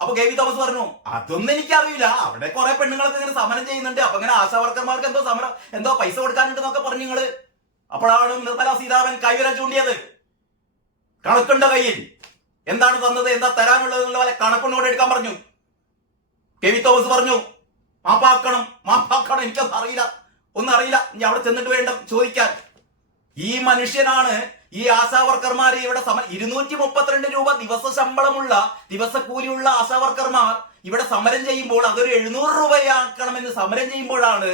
അപ്പൊ KV തോമസ് പറഞ്ഞു, അതൊന്നും എനിക്കറിയില്ല, അവിടെ കുറെ പെണ്ണുങ്ങളൊക്കെ ഇങ്ങനെ സമരം ചെയ്യുന്നുണ്ട്, അപ്പൊ ഇങ്ങനെ ആശാ വർക്കർമാർക്ക് എന്തോ പൈസ കൊടുക്കാനുണ്ടെന്നൊക്കെ പറഞ്ഞു നിങ്ങള്. അപ്പോഴാണ് നിർമ്മല സീതാരാമൻ കൈവര ചൂണ്ടിയത്. കണക്കുണ്ട കയ്യിൽ, എന്താണ് തന്നത്, എന്താ തരാനുള്ളത് എന്നുള്ള പോലെ കണക്കൊന്നുകൂടെ എടുക്കാൻ പറഞ്ഞു. KV തോമസ് പറഞ്ഞു, മാപ്പാക്കണം, എനിക്കത് അറിയില്ല, ഒന്നും അറിയില്ല, ഇനി അവിടെ ചെന്നിട്ട് വേണ്ട ചോദിക്കാൻ. ഈ മനുഷ്യനാണ് ഈ ആശാ വർക്കർമാർ ഇവിടെ 232 രൂപ ദിവസ ശമ്പളമുള്ള, ദിവസക്കൂലിയുള്ള ആശാ വർക്കർമാർ ഇവിടെ സമരം ചെയ്യുമ്പോൾ അതൊരു 700 രൂപയാക്കണമെന്ന് സമരം ചെയ്യുമ്പോഴാണ്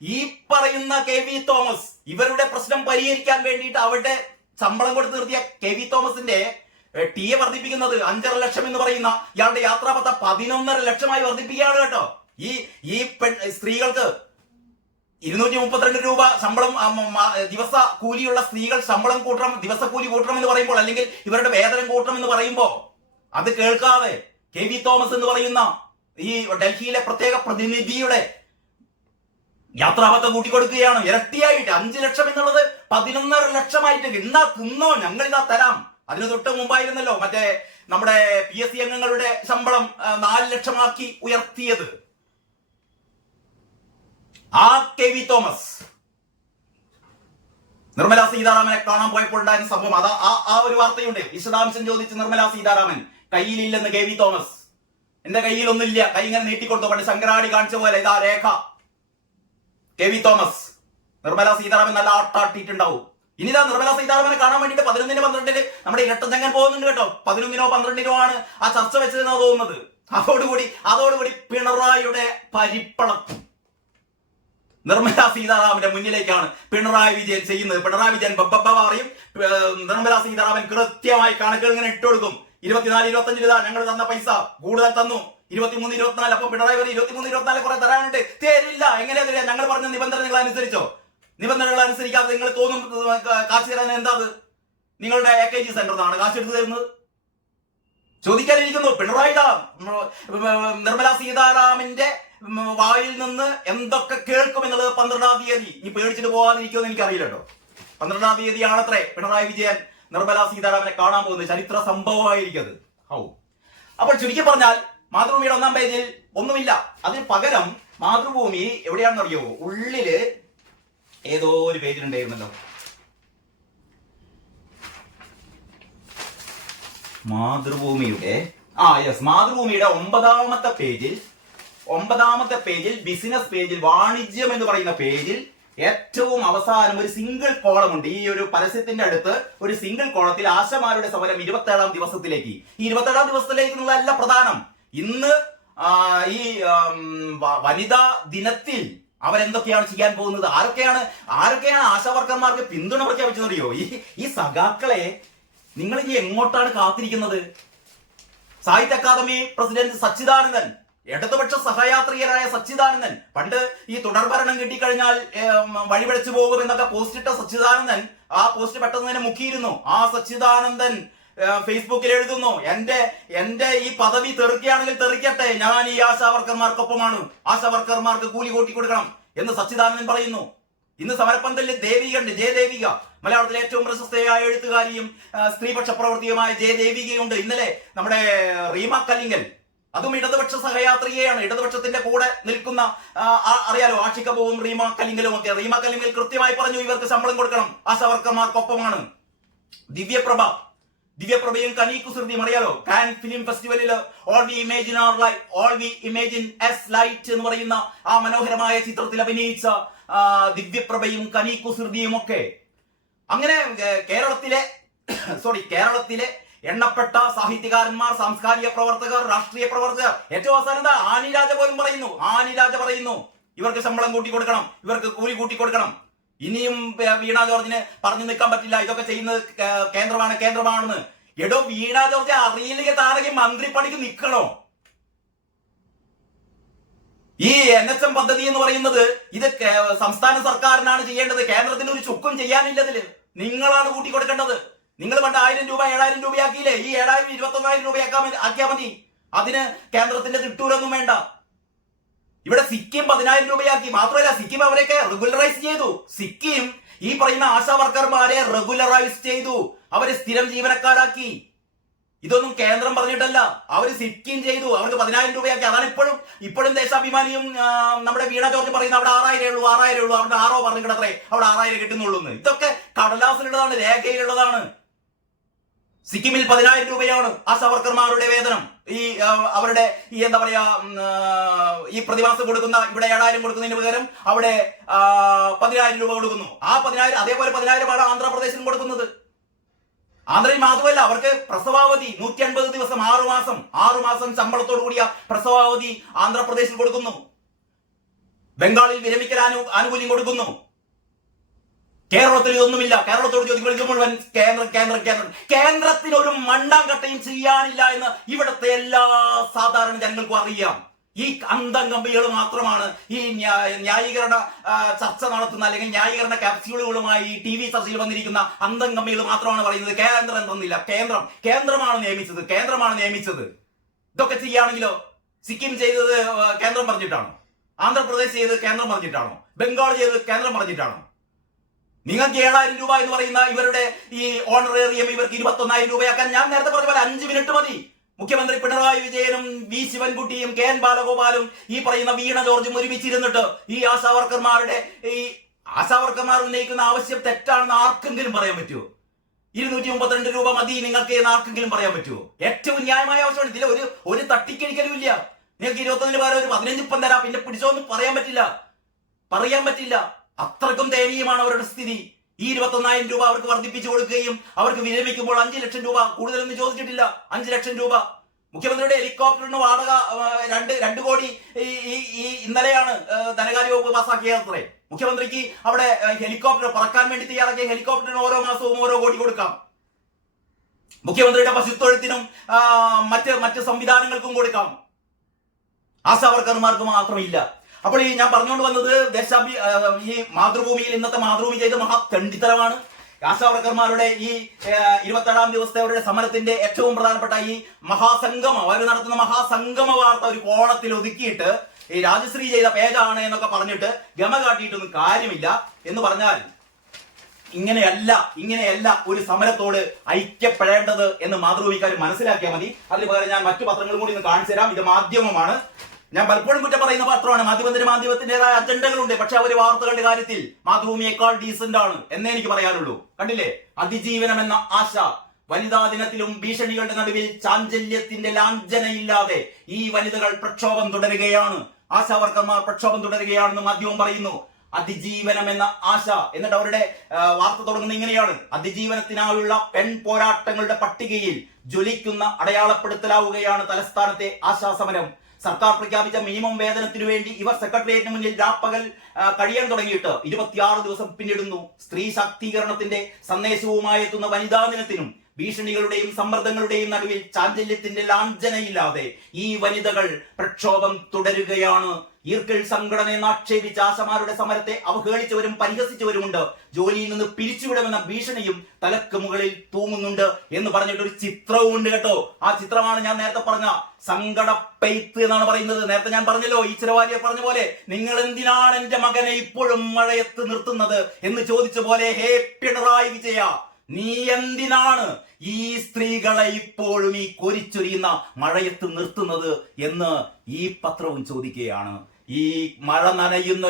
ഈ പറയുന്ന KV തോമസ് ഇവരുടെ പ്രശ്നം പരിഹരിക്കാൻ വേണ്ടിയിട്ട് അവരുടെ ശമ്പളം കൊടുത്ത് നിർത്തിയ KV തോമസിന്റെ TA വർദ്ധിപ്പിക്കുന്നത് 5.5 ലക്ഷം എന്ന് പറയുന്ന ഇയാളുടെ യാത്രാപത്ത 11.5 ലക്ഷമായി വർദ്ധിപ്പിക്കുകയാണ് കേട്ടോ. ഈ സ്ത്രീകൾക്ക് 232 രൂപ ശമ്പളം ദിവസ കൂലിയുള്ള സ്ത്രീകൾ ശമ്പളം കൂട്ടണം, ദിവസ കൂലി കൂട്ടണം എന്ന് പറയുമ്പോൾ, അല്ലെങ്കിൽ ഇവരുടെ വേതനം കൂട്ടണം എന്ന് പറയുമ്പോൾ അത് കേൾക്കാതെ KV തോമസ് എന്ന് പറയുന്ന ഈ ഡൽഹിയിലെ പ്രത്യേക പ്രതിനിധിയുടെ യാത്രാപത്ത കൂട്ടിക്കൊടുക്കുകയാണ് ഇരട്ടിയായിട്ട്. 5 ലക്ഷം എന്നുള്ളത് 11.5 ലക്ഷമായിട്ട്. എന്നാ തിന്നോ, ഞങ്ങൾ ഇതാ തരാം. അതിന് തൊട്ട് മുമ്പായിരുന്നല്ലോ മറ്റേ നമ്മുടെ PSC അംഗങ്ങളുടെ ശമ്പളം 4 ലക്ഷമാക്കി ഉയർത്തിയത്. ആ KV തോമസ് നിർമ്മല സീതാരാമനെ കാണാൻ പോയപ്പോൾ ഉണ്ടായിരുന്ന സംഭവം അതാ. ആ ഒരു വാർത്തയുണ്ട്. വിശദാംശം ചോദിച്ച് നിർമ്മല സീതാരാമൻ, കയ്യിലില്ലെന്ന് KV തോമസ്. എന്റെ കയ്യിലൊന്നുമില്ല, കൈ ഇങ്ങനെ നീട്ടിക്കൊടുത്തു. പണ്ട് ശങ്കരാടി കാണിച്ച പോലെ ഇതാ രേഖ. KV തോമസ് നിർമ്മല സീതാരാമൻ നല്ല ആട്ടാട്ടിട്ടുണ്ടാവും. ഇനിതാ നിർമ്മല സീതാരാമനെ കാണാൻ വേണ്ടിയിട്ട് 11-ന് 12-ന് നമ്മുടെ ഇരട്ടച്ചങ്ങൻ പോകുന്നുണ്ട് കേട്ടോ. 11-നോ 12-നോ ആണ് ആ ചർച്ച വെച്ചതെന്നാണ് തോന്നുന്നത്. അതോടുകൂടി പിണറായിയുടെ പരിപ്പളം നിർമ്മല സീതാരാമന്റെ മുന്നിലേക്കാണ് പിണറായി വിജയൻ ചെയ്യുന്നത്. പിണറായി വിജയൻ ബബ്ബ പറയും, നിർമ്മല സീതാരാമൻ കൃത്യമായി കണക്കുകൾ ഇങ്ങനെ ഇട്ടുകൊടുക്കും. 24-25 ഇതാ ഞങ്ങൾ തന്ന പൈസ കൂടുതൽ തന്നു. 23-24 അപ്പൊ പിണറായി പറയും 23-24 കുറെ തരാനുണ്ട്, തരില്ല. എങ്ങനെയാ തരിക? ഞങ്ങൾ പറഞ്ഞ നിബന്ധനകൾ അനുസരിച്ചോ? നിബന്ധനകൾ അനുസരിക്കാതെ നിങ്ങൾ തോന്നും കാശ് തരാൻ എന്താ അത്? നിങ്ങളുടെ AKG സെന്ററിനാണ് കാശ് എടുത്തു തരുന്നത്? ചോദിക്കാനിരിക്കുന്നു. പിണറായി നിർമ്മല സീതാരാമന്റെ വായിൽ നിന്ന് എന്തൊക്കെ കേൾക്കും എന്നുള്ളത് 12-ാം തീയതി. ഇനി പേടിച്ചിട്ട് പോകാതിരിക്കുമെന്ന് എനിക്കറിയില്ല കേട്ടോ. 12-ാം തീയതിയാണത്രേ പിണറായി വിജയൻ നിർമ്മല സീതാരാമനെ കാണാൻ പോകുന്നത്. ചരിത്ര സംഭവമായിരിക്കും. അപ്പോൾ ചുരുക്കി പറഞ്ഞാൽ മാതൃഭൂമിയുടെ 1-ാം പേജിൽ ഒന്നുമില്ല. അതിന് പകരം മാതൃഭൂമി എവിടെയാണെന്ന് അറിയോ? ഉള്ളില് ഏതോ ഒരു പേജിലുണ്ടായിരുന്നല്ലോ. മാതൃഭൂമിയുടെ 9-ാമത്തെ പേജിൽ ബിസിനസ് പേജിൽ, വാണിജ്യം എന്ന് പറയുന്ന പേജിൽ ഏറ്റവും അവസാനം ഒരു സിംഗിൾ കോളം ഉണ്ട്. ഈ ഒരു പരസ്യത്തിന്റെ അടുത്ത് ഒരു സിംഗിൾ കോളത്തിൽ ആശമാരുടെ സമരം 27-ാം ദിവസത്തിലേക്ക്. ഈ 27-ാം ദിവസത്തിലേക്ക് എന്നുള്ളതല്ല പ്രധാനം. ഇന്ന് ഈ വനിതാ ദിനത്തിൽ അവരെന്തൊക്കെയാണ് ചെയ്യാൻ പോകുന്നത്? ആരൊക്കെയാണ് ആശാവർക്കർമാർക്ക് പിന്തുണ പ്രഖ്യാപിച്ചതറിയോ? ഈ സഖാക്കളെ നിങ്ങൾ ഇനി എങ്ങോട്ടാണ് കാത്തിരിക്കുന്നത്? സാഹിത്യ അക്കാദമി പ്രസിഡന്റ് സച്ചിദാനന്ദൻ, ഇടതുപക്ഷ സഹയാത്രികരായ സച്ചിദാനന്ദൻ, പണ്ട് ഈ തുടർഭരണം കിട്ടിക്കഴിഞ്ഞാൽ വഴിപിഴച്ചു പോകും എന്നൊക്കെ പോസ്റ്റ് ഇട്ട സച്ചിദാനന്ദൻ ആ പോസ്റ്റ് പെട്ടെന്ന് തന്നെ മുക്കിയിരുന്നു. ആ സച്ചിദാനന്ദൻ ഫേസ്ബുക്കിൽ എഴുതുന്നു, എന്റെ ഈ പദവി തെറിക്കുകയാണെങ്കിൽ തെറിക്കട്ടെ, ഞാൻ ഈ ആശാവർക്കർമാർക്കൊപ്പമാണ്, ആശാവർക്കർമാർക്ക് കൂലി കൂട്ടി കൊടുക്കണം എന്ന് സച്ചിദാനന്ദൻ പറയുന്നു. ഇന്ന് സമരപ്പന്തലിൽ ദേവികയുണ്ട്, ജയദേവിക, മലയാളത്തിലെ ഏറ്റവും പ്രശസ്തയായ എഴുത്തുകാരിയും സ്ത്രീപക്ഷ പ്രവർത്തിയുമായ ജയദേവികയുണ്ട്. ഇന്നലെ നമ്മുടെ റീമ കല്ലിങ്കൽ, അതും ഇടതുപക്ഷ സഹയാത്രികയാണ്, ഇടതുപക്ഷത്തിന്റെ കൂടെ നിൽക്കുന്ന അറിയാലോ, ആഷിക്കബുവും റീമ കല്ലിങ്കലും ഒക്കെ. റീമ കല്ലിങ്കൽ കൃത്യമായി പറഞ്ഞു ഇവർക്ക് ശമ്പളം കൊടുക്കണം, ആശാവർക്കർമാർക്കൊപ്പമാണ്. ദിവ്യപ്രഭയും കനി കുസൃതിയും അറിയാലോ, കാൻ ഫിലിം ഫെസ്റ്റിവലിൽ all we imagine S light എന്ന് പറയുന്ന ആ മനോഹരമായ ചിത്രത്തിൽ അഭിനയിച്ച ദിവ്യപ്രഭയും കനി കുസൃതിയും ഒക്കെ. അങ്ങനെ കേരളത്തിലെ എണ്ണപ്പെട്ട സാഹിത്യകാരന്മാർ, സാംസ്കാരിക പ്രവർത്തകർ, രാഷ്ട്രീയ പ്രവർത്തകർ, ഏറ്റവും അവസാനം എന്താ ആനി രാജ പറയുന്നു ഇവർക്ക് ശമ്പളം കൂട്ടി കൊടുക്കണം, ഇവർക്ക് കൂലി കൂട്ടി കൊടുക്കണം. ഇനിയും വീണ ജോർജിന് പറഞ്ഞു നിൽക്കാൻ പറ്റില്ല, ഇതൊക്കെ ചെയ്യുന്നത് കേന്ദ്രമാണെന്ന്. എടോ വീണ ജോർജ് അറിയില്ലെങ്കിൽ താരകി മന്ത്രിപ്പണിക്ക് നിൽക്കണോ? ഈ NHM പദ്ധതി എന്ന് പറയുന്നത് ഇത് സംസ്ഥാന സർക്കാരിനാണ് ചെയ്യേണ്ടത്. കേന്ദ്രത്തിന് ഒരു ചുക്കും ചെയ്യാനില്ലതില്. നിങ്ങളാണ് കൂട്ടി കൊടുക്കേണ്ടത്. നിങ്ങൾ പണ്ട് 1000 രൂപ 7000 രൂപയാക്കിയില്ലേ? ഈ 7000 21,000 രൂപയാക്കിയാൽ മതി. അതിന് കേന്ദ്രത്തിന്റെ തിട്ടൂരൊന്നും വേണ്ട. ഇവിടെ സിക്കിം 10,000 രൂപയാക്കി. മാത്രമല്ല സിക്കിം അവരെയൊക്കെ റെഗുലറൈസ് ചെയ്തു. സിക്കിം ഈ പറയുന്ന ആശാവർക്കർമാരെ റെഗുലറൈസ് ചെയ്തു, അവര് സ്ഥിരം ജീവനക്കാരാക്കി. ഇതൊന്നും കേന്ദ്രം പറഞ്ഞിട്ടല്ല, അവര് സിക്കിം ചെയ്തു, അവർക്ക് 10,000 രൂപയാക്കി. അതാണ് ഇപ്പോഴും ദേശാഭിമാനിയും നമ്മുടെ വീണ ജോർജ് പറയുന്നത് അവിടെ 6,000 ഉള്ളൂ, അവിടെ 6 പറഞ്ഞിട്ടത്രേ അവിടെ 6,000 കിട്ടുന്നുള്ളൂ. ഇതൊക്കെ കടലാസിലുള്ളതാണ്, രേഖയിലുള്ളതാണ്. സിക്കിമിൽ 10,000 രൂപയാണ് ആശാവർക്കർമാരുടെ വേതനം. ഈ അവരുടെ ഈ എന്താ പറയാ ഈ പ്രതിമാസം കൊടുക്കുന്ന, ഇവിടെ 7,000 കൊടുക്കുന്നതിന് പകരം അവിടെ 10,000 രൂപ കൊടുക്കുന്നു. ആ 10,000 അതേപോലെ 10,000 ആണ് ആന്ധ്രാപ്രദേശിലും കൊടുക്കുന്നത്. ആന്ധ്രയിൽ മാത്രമല്ല, അവർക്ക് പ്രസവാവധി 150 ദിവസം, 6 മാസം ശമ്പളത്തോടു കൂടിയ പ്രസവാവധി ആന്ധ്രാപ്രദേശിൽ കൊടുക്കുന്നു. ബംഗാളിൽ വിരമിക്കൽ ആനുകൂല്യം കൊടുക്കുന്നു. കേരളത്തിൽ ഇതൊന്നുമില്ല. കേരളത്തോട് ചോദിക്കുമ്പോൾ ഇത് മുഴുവൻ കേന്ദ്രത്തിന് ഒരു മണ്ണാങ്കട്ടയും ചെയ്യാനില്ല എന്ന് ഇവിടുത്തെ എല്ലാ സാധാരണ ജനങ്ങൾക്കും അറിയാം. ഈ അന്തം കമ്പികൾ മാത്രമാണ് ഈ ന്യായീകരണ ചർച്ച നടത്തുന്ന അല്ലെങ്കിൽ ന്യായീകരണ ക്യാപ്സ്യൂളുകളുമായി TV ചർച്ചയിൽ വന്നിരിക്കുന്ന അന്തം കമ്പികൾ മാത്രമാണ് പറയുന്നത് കേന്ദ്രം തന്നില്ല. കേന്ദ്രമാണ് നിയമിച്ചത്. ഇതൊക്കെ ചെയ്യാണെങ്കിലോ സിക്കിം ചെയ്തത് കേന്ദ്രം പറഞ്ഞിട്ടാണോ? ആന്ധ്രാപ്രദേശ് ചെയ്തത് കേന്ദ്രം പറഞ്ഞിട്ടാണോ? ബംഗാൾ ചെയ്തത് കേന്ദ്രം പറഞ്ഞിട്ടാണോ? നിങ്ങൾക്ക് 7,000 രൂപ എന്ന് പറയുന്ന ഇവരുടെ ഈ ഓണറേറിയം ഇവർക്ക് 21,000 രൂപയാക്കാൻ ഞാൻ നേരത്തെ പറഞ്ഞ പോലെ 5 മിനിറ്റ് മതി. മുഖ്യമന്ത്രി പിണറായി വിജയനും വി ശിവൻകുട്ടിയും KN ബാലഗോപാലും ഈ പറയുന്ന വീണ ജോർജും ഒരുമിച്ചിരുന്നിട്ട് ഈ ആശാവർക്കർമാർ ഉന്നയിക്കുന്ന ആവശ്യം തെറ്റാണെന്ന് ആർക്കെങ്കിലും പറയാൻ പറ്റുമോ? 232 രൂപ മതി നിങ്ങൾക്ക് എന്ന് ആർക്കെങ്കിലും പറയാൻ പറ്റുമോ? ഏറ്റവും ന്യായമായ ആവശ്യമാണ്. ഇതിൽ ഒരു തട്ടിക്കഴിക്കലും ഇല്ല. നിങ്ങൾക്ക് 21 പകരം ഒരു 15 ഇപ്പം തരാം പിന്നെ പിടിച്ചോന്നും പറയാൻ പറ്റില്ല. അത്രക്കും ദയനീയമാണ് അവരുടെ സ്ഥിതി. ഈ 21,000 രൂപ അവർക്ക് വർദ്ധിപ്പിച്ചു കൊടുക്കുകയും അവർക്ക് വിരമിക്കുമ്പോൾ 5 ലക്ഷം രൂപ കൂടുതലൊന്നും ചോദിച്ചിട്ടില്ല. 5 ലക്ഷം രൂപ. മുഖ്യമന്ത്രിയുടെ ഹെലികോപ്റ്ററിന് വാടക 2 കോടി ഈ ഇന്നലെയാണ് ധനകാര്യ വകുപ്പ് പാസാക്കിയത്രേ. മുഖ്യമന്ത്രിക്ക് അവിടെ ഹെലികോപ്റ്റർ പറക്കാൻ വേണ്ടി തയ്യാറാക്കിയ ഹെലികോപ്റ്ററിന് ഓരോ മാസവും ഓരോ കോടി കൊടുക്കാം. മുഖ്യമന്ത്രിയുടെ പശുത്തൊഴുത്തിനും മറ്റ് സംവിധാനങ്ങൾക്കും കൊടുക്കാം. ആശാവർക്കർമാർക്ക് മാത്രമില്ല. അപ്പോൾ ഈ ഞാൻ പറഞ്ഞുകൊണ്ട് വന്നത് ഈ മാതൃഭൂമിയിൽ ഇന്നത്തെ മാതൃഭൂമി ചെയ്ത മഹാതണ്ടിത്തരമാണ്. ആശാവർക്കർമാരുടെ ഈ 27ാം ദിവസത്തെ അവരുടെ സമരത്തിന്റെ ഏറ്റവും പ്രധാനപ്പെട്ട ഈ മഹാസംഗമം, അവർ നടത്തുന്ന മഹാസംഗമ വാർത്ത ഒരു കോണത്തിൽ ഒതുക്കിയിട്ട് ഈ രാജശ്രീ ചെയ്ത പേജാണ് എന്നൊക്കെ പറഞ്ഞിട്ട് ഗമ കാട്ടിയിട്ടൊന്നും കാര്യമില്ല. എന്ന് പറഞ്ഞാൽ ഇങ്ങനെയല്ല ഒരു സമരത്തോട് ഐക്യപ്പെടേണ്ടത് എന്ന് മാതൃഭൂമിക്കാർ മനസ്സിലാക്കിയാൽ മതി. അതിന് പകരം ഞാൻ മറ്റു പത്രങ്ങളും കൂടി ഒന്ന് കാണിച്ചു തരാം. ഇത് മാധ്യമമാണ്. ഞാൻ പലപ്പോഴും കുറ്റം പറയുന്ന പത്രമാണ്. മാധ്യമത്തിന്റേതായ അജണ്ടകളുണ്ട്. പക്ഷെ അവര് വാർത്തകളുടെ കാര്യത്തിൽ മാതൃഭൂമിയേക്കാൾ ഡീസന്റ് ആണ് എന്നേ എനിക്ക് പറയാനുള്ളൂ. കണ്ടില്ലേ, അതിജീവനം എന്ന ആശ. വനിതാ ദിനത്തിലും ഭീഷണികളുടെ നടുവിൽ ചാഞ്ചല്യത്തിന്റെ ലാഞ്ചനയില്ലാതെ ഈ വനിതകൾ പ്രക്ഷോഭം തുടരുകയാണ്. ആശാവർക്കർമാർ പ്രക്ഷോഭം തുടരുകയാണെന്ന് മാധ്യമം പറയുന്നു. അതിജീവനം എന്ന ആശ. എന്നിട്ട് അവരുടെ വാർത്ത തുടങ്ങുന്നത് ഇങ്ങനെയാണ്: അതിജീവനത്തിനായുള്ള പെൺ പോരാട്ടങ്ങളുടെ പട്ടികയിൽ ജ്വലിക്കുന്ന അടയാളപ്പെടുത്തലാവുകയാണ് തലസ്ഥാനത്തെ ആശാസമരം. സർക്കാർ പ്രഖ്യാപിച്ച മിനിമം വേതനത്തിനു വേണ്ടി ഇവർ സെക്രട്ടേറിയറ്റിന് മുന്നിൽ രാപ്പകൽ കഴിയാൻ തുടങ്ങിയിട്ട് 26 ദിവസം പിന്നിടുന്നു. സ്ത്രീ ശാക്തീകരണത്തിന്റെ സന്ദേശവുമായി എത്തുന്ന വനിതാ ദിനത്തിനും ഭീഷണികളുടെയും സമ്മർദ്ദങ്ങളുടെയും നടുവിൽ ചാഞ്ചല്യത്തിന്റെ ലാഞ്ചനയില്ലാതെ ഈ വനിതകൾ പ്രക്ഷോഭം തുടരുകയാണ്. ഈർക്കിൾ സംഘടനയെന്ന് ആക്ഷേപിച്ച ആശമാരുടെ സമരത്തെ അവഹേളിച്ചവരും പരിഹസിച്ചവരുമുണ്ട്. ജോലിയിൽ നിന്ന് പിരിച്ചുവിടുമെന്ന ഭീഷണിയും തലക്ക് മുകളിൽ തൂങ്ങുന്നുണ്ട് എന്ന് പറഞ്ഞിട്ട് ഒരു ചിത്രവും ഉണ്ട് കേട്ടോ. ആ ചിത്രമാണ് ഞാൻ നേരത്തെ പറഞ്ഞ സങ്കടപ്പെയ്ത്ത് എന്നാണ് പറയുന്നത്. നേരത്തെ ഞാൻ പറഞ്ഞല്ലോ, ഈ ചിരവാരിയെ പറഞ്ഞ പോലെ, നിങ്ങൾ എന്തിനാണ് എന്റെ മകനെ ഇപ്പോഴും മഴയത്ത് നിർത്തുന്നത് എന്ന് ചോദിച്ച പോലെ, ഹേ പിണറായി വിജയ, നീ എന്തിനാണ് ഈ സ്ത്രീകളെ ഇപ്പോഴും ഈ കൊരിച്ചൊരിയുന്ന മഴയത്ത് നിർത്തുന്നത് എന്ന് ഈ പത്രവും ചോദിക്കുകയാണ്. ഈ മഴ നനയുന്ന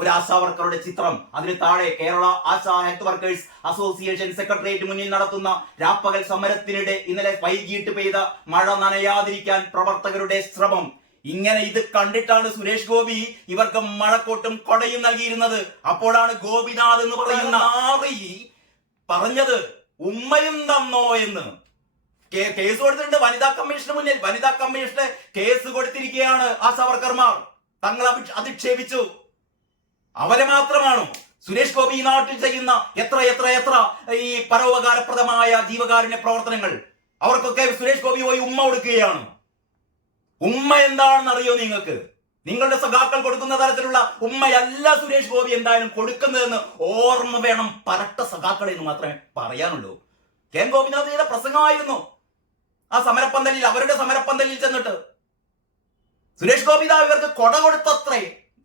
ഒരു ആശാവർക്കറുടെ ചിത്രം. അതിന് താഴെ Kerala ASHA health workers association secretariat മുന്നിൽ നടത്തുന്ന രാപ്പകൽ സമരത്തിനിടെ ഇന്നലെ വൈകിട്ട് പെയ്ത മഴ നനയാതിരിക്കാൻ പ്രവർത്തകരുടെ ശ്രമം. ഇങ്ങനെ ഇത് കണ്ടിട്ടാണ് സുരേഷ് ഗോപി ഇവർക്ക് മഴക്കോട്ടും കൊടയും നൽകിയിരുന്നത്. അപ്പോഴാണ് ഗോപിനാഥ് എന്ന് പറയുന്ന പറഞ്ഞത് ഉമ്മയും തന്നോ എന്ന്. കേസ് കൊടുത്തിട്ടുണ്ട് വനിതാ കമ്മീഷന് മുന്നിൽ. വനിതാ കമ്മീഷന് കേസ് കൊടുത്തിരിക്കുകയാണ് ആശാവർക്കർമാർ. തങ്ങൾ അധിക്ഷേപിച്ചു. അവരെ മാത്രമാണോ? സുരേഷ് ഗോപി ഈ നാട്ടിൽ ചെയ്യുന്ന എത്ര ഈ പരോപകാരപ്രദമായ ജീവകാരുണ്യ പ്രവർത്തനങ്ങൾ, അവർക്കൊക്കെ സുരേഷ് ഗോപി പോയി ഉമ്മ കൊടുക്കുകയാണ്. ഉമ്മ എന്താണെന്ന് അറിയോ നിങ്ങൾക്ക്? നിങ്ങളുടെ സഖാക്കൾ കൊടുക്കുന്ന തരത്തിലുള്ള ഉമ്മയല്ല സുരേഷ് ഗോപി എന്തായാലും കൊടുക്കുന്നതെന്ന് ഓർമ്മ വേണം പരട്ട സഖാക്കളെ എന്ന് മാത്രമേ പറയാനുള്ളൂ. KN ഗോപിനാഥ് ചെയ്ത പ്രസംഗമായിരുന്നു ആ സമരപ്പന്തലിൽ, അവരുടെ സമരപ്പന്തലിൽ ചെന്നിട്ട്. സുരേഷ് ഗോപിദാ ഇവർക്ക് കൊട കൊടുത്തത്രേ,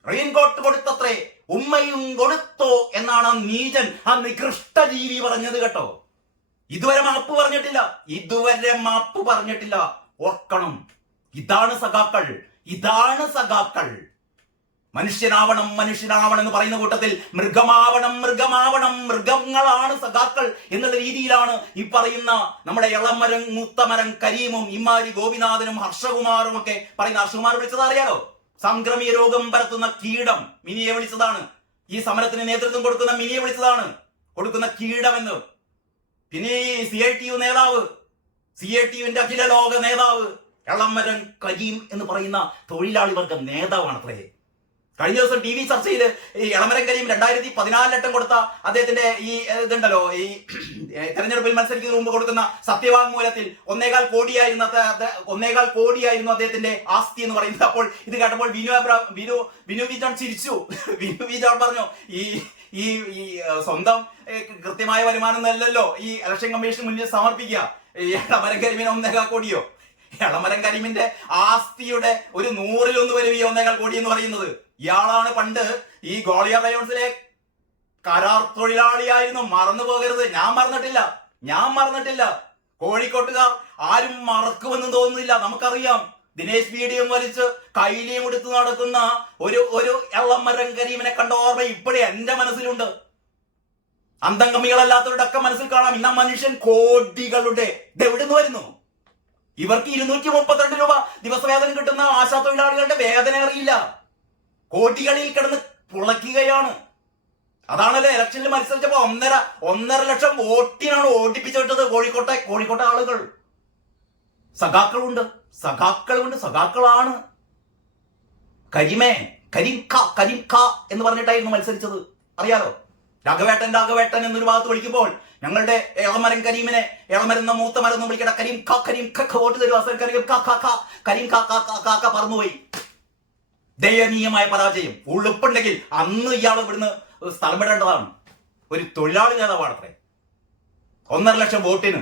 റെയിൻകോട്ട് കൊടുത്തത്രേ, ഉമ്മയും കൊടുത്തോ എന്നാണ് ആ നീചൻ, ആ നികൃഷ്ട ജീവി പറഞ്ഞത് കേട്ടോ. ഇതുവരെ മാപ്പ് പറഞ്ഞിട്ടില്ല. ഓർക്കണം, ഇതാണ് സഖാക്കൾ. മനുഷ്യനാവണം എന്ന് പറയുന്ന കൂട്ടത്തിൽ മൃഗങ്ങളാണ് സഖാക്കൾ എന്നുള്ള രീതിയിലാണ് ഈ പറയുന്ന നമ്മുടെ ഇളമരം മൂത്തമരം കരീമും ഇമ്മാരി ഗോപിനാഥനും ഹർഷകുമാറും ഒക്കെ പറയുന്ന. ഹർഷകുമാർ വിളിച്ചത് അറിയാലോ, സംക്രമിക രോഗം പരത്തുന്ന കീടം മിനിയെ വിളിച്ചതാണ്. ഈ സമരത്തിന് നേതൃത്വം കൊടുക്കുന്ന മിനിയെ വിളിച്ചതാണ് കൊടുക്കുന്ന കീടമെന്ന്. പിന്നെ CITU നേതാവ്, CITUവിന്റെ അഖില ലോക നേതാവ് എളമരം കരീം എന്ന് പറയുന്ന തൊഴിലാളി വർഗ നേതാവാണത്രേ. കഴിഞ്ഞ ദിവസം TV ചർച്ചയിൽ ഈ എളമരം കരീം 2014 കൊടുത്ത അദ്ദേഹത്തിന്റെ ഈ ഇതുണ്ടല്ലോ, ഈ തെരഞ്ഞെടുപ്പിൽ മത്സരിക്കുന്നതിന് മുമ്പ് കൊടുക്കുന്ന സത്യവാങ്മൂലത്തിൽ 1.25 കോടിയായിരുന്നു അദ്ദേഹത്തിന്റെ ആസ്തി എന്ന് പറയുന്നത്. അപ്പോൾ ഇത് കേട്ടപ്പോൾ വിനു വി ജോൺ ചിരിച്ചു. വിനു വി ജോൺ പറഞ്ഞു, ഈ സ്വന്തം കൃത്യമായ വരുമാനം അല്ലല്ലോ ഈ ഇലക്ഷൻ കമ്മീഷൻ മുന്നിൽ സമർപ്പിക്കുക. ഈ എളമരം കരീമിന് 1.25 കോടിയോ? എളമരം കരീമിന്റെ ആസ്തിയുടെ ഒരു 100-1 വരും ഈ 1.25 കോടി എന്ന് പറയുന്നത്. ഇയാളാണ് പണ്ട് ഈ ഗോളിയർ റയോൺസിലെ കരാർ തൊഴിലാളിയായിരുന്നു. മറന്നു പോകരുത്. ഞാൻ മറന്നിട്ടില്ല. കോഴിക്കോട്ടുകാർ ആരും മറക്കുമെന്ന് തോന്നുന്നില്ല. നമുക്കറിയാം, ദിനേശ് വീഡിയും വലിച്ച് കൈലിയും എടുത്ത് നടക്കുന്ന ഒരു എളമരം കരീമിനെ കണ്ട ഓർമ്മ ഇപ്പോഴേ എന്റെ മനസ്സിലുണ്ട്. അന്തംഗമികളല്ലാത്തവരുടെ ഒക്കെ മനസ്സിൽ കാണാം. ഇന്ന മനുഷ്യൻ കോടികളുടെ ഇതെവിടുന്ന് വരുന്നു? ഇവർക്ക് 232 രൂപ ദിവസവേതനം കിട്ടുന്ന ആശാ തൊഴിലാളികളുടെ വേദന അറിയില്ല. കോടികളിൽ കിടന്ന് പുളയ്ക്കുകയാണ്. അതാണല്ലോ ഇലക്ഷനിൽ മത്സരിച്ചപ്പോ 1.5 ലക്ഷം വോട്ടിനാണ് ഓടിപ്പിച്ചു വിട്ടത് കോഴിക്കോട്ടെ ആളുകൾ. സഖാക്കളാണ്. കരീം ഖ എന്ന് പറഞ്ഞിട്ടായിരുന്നു മത്സരിച്ചത്. അറിയാലോ, രാഘവേട്ടൻ എന്നൊരു ഭാഗത്ത് വിളിക്കുമ്പോൾ ഞങ്ങളുടെ എളമരം കരീമിനെ എളമരുന്ന മൂത്ത മരുന്ന് വിളിക്കട കരീം ഖ വോട്ട് തരുക. കരീം ഖ പറന്നുപോയി. ദയനീയമായ പരാജയം. ഉളുപ്പുണ്ടെങ്കിൽ അന്ന് ഇയാൾ ഇവിടുന്ന് സ്ഥലം വിടേണ്ടതാണ്. ഒരു തൊഴിലാളി നേതാവാണത്രേ. 1.5 ലക്ഷം വോട്ടിന്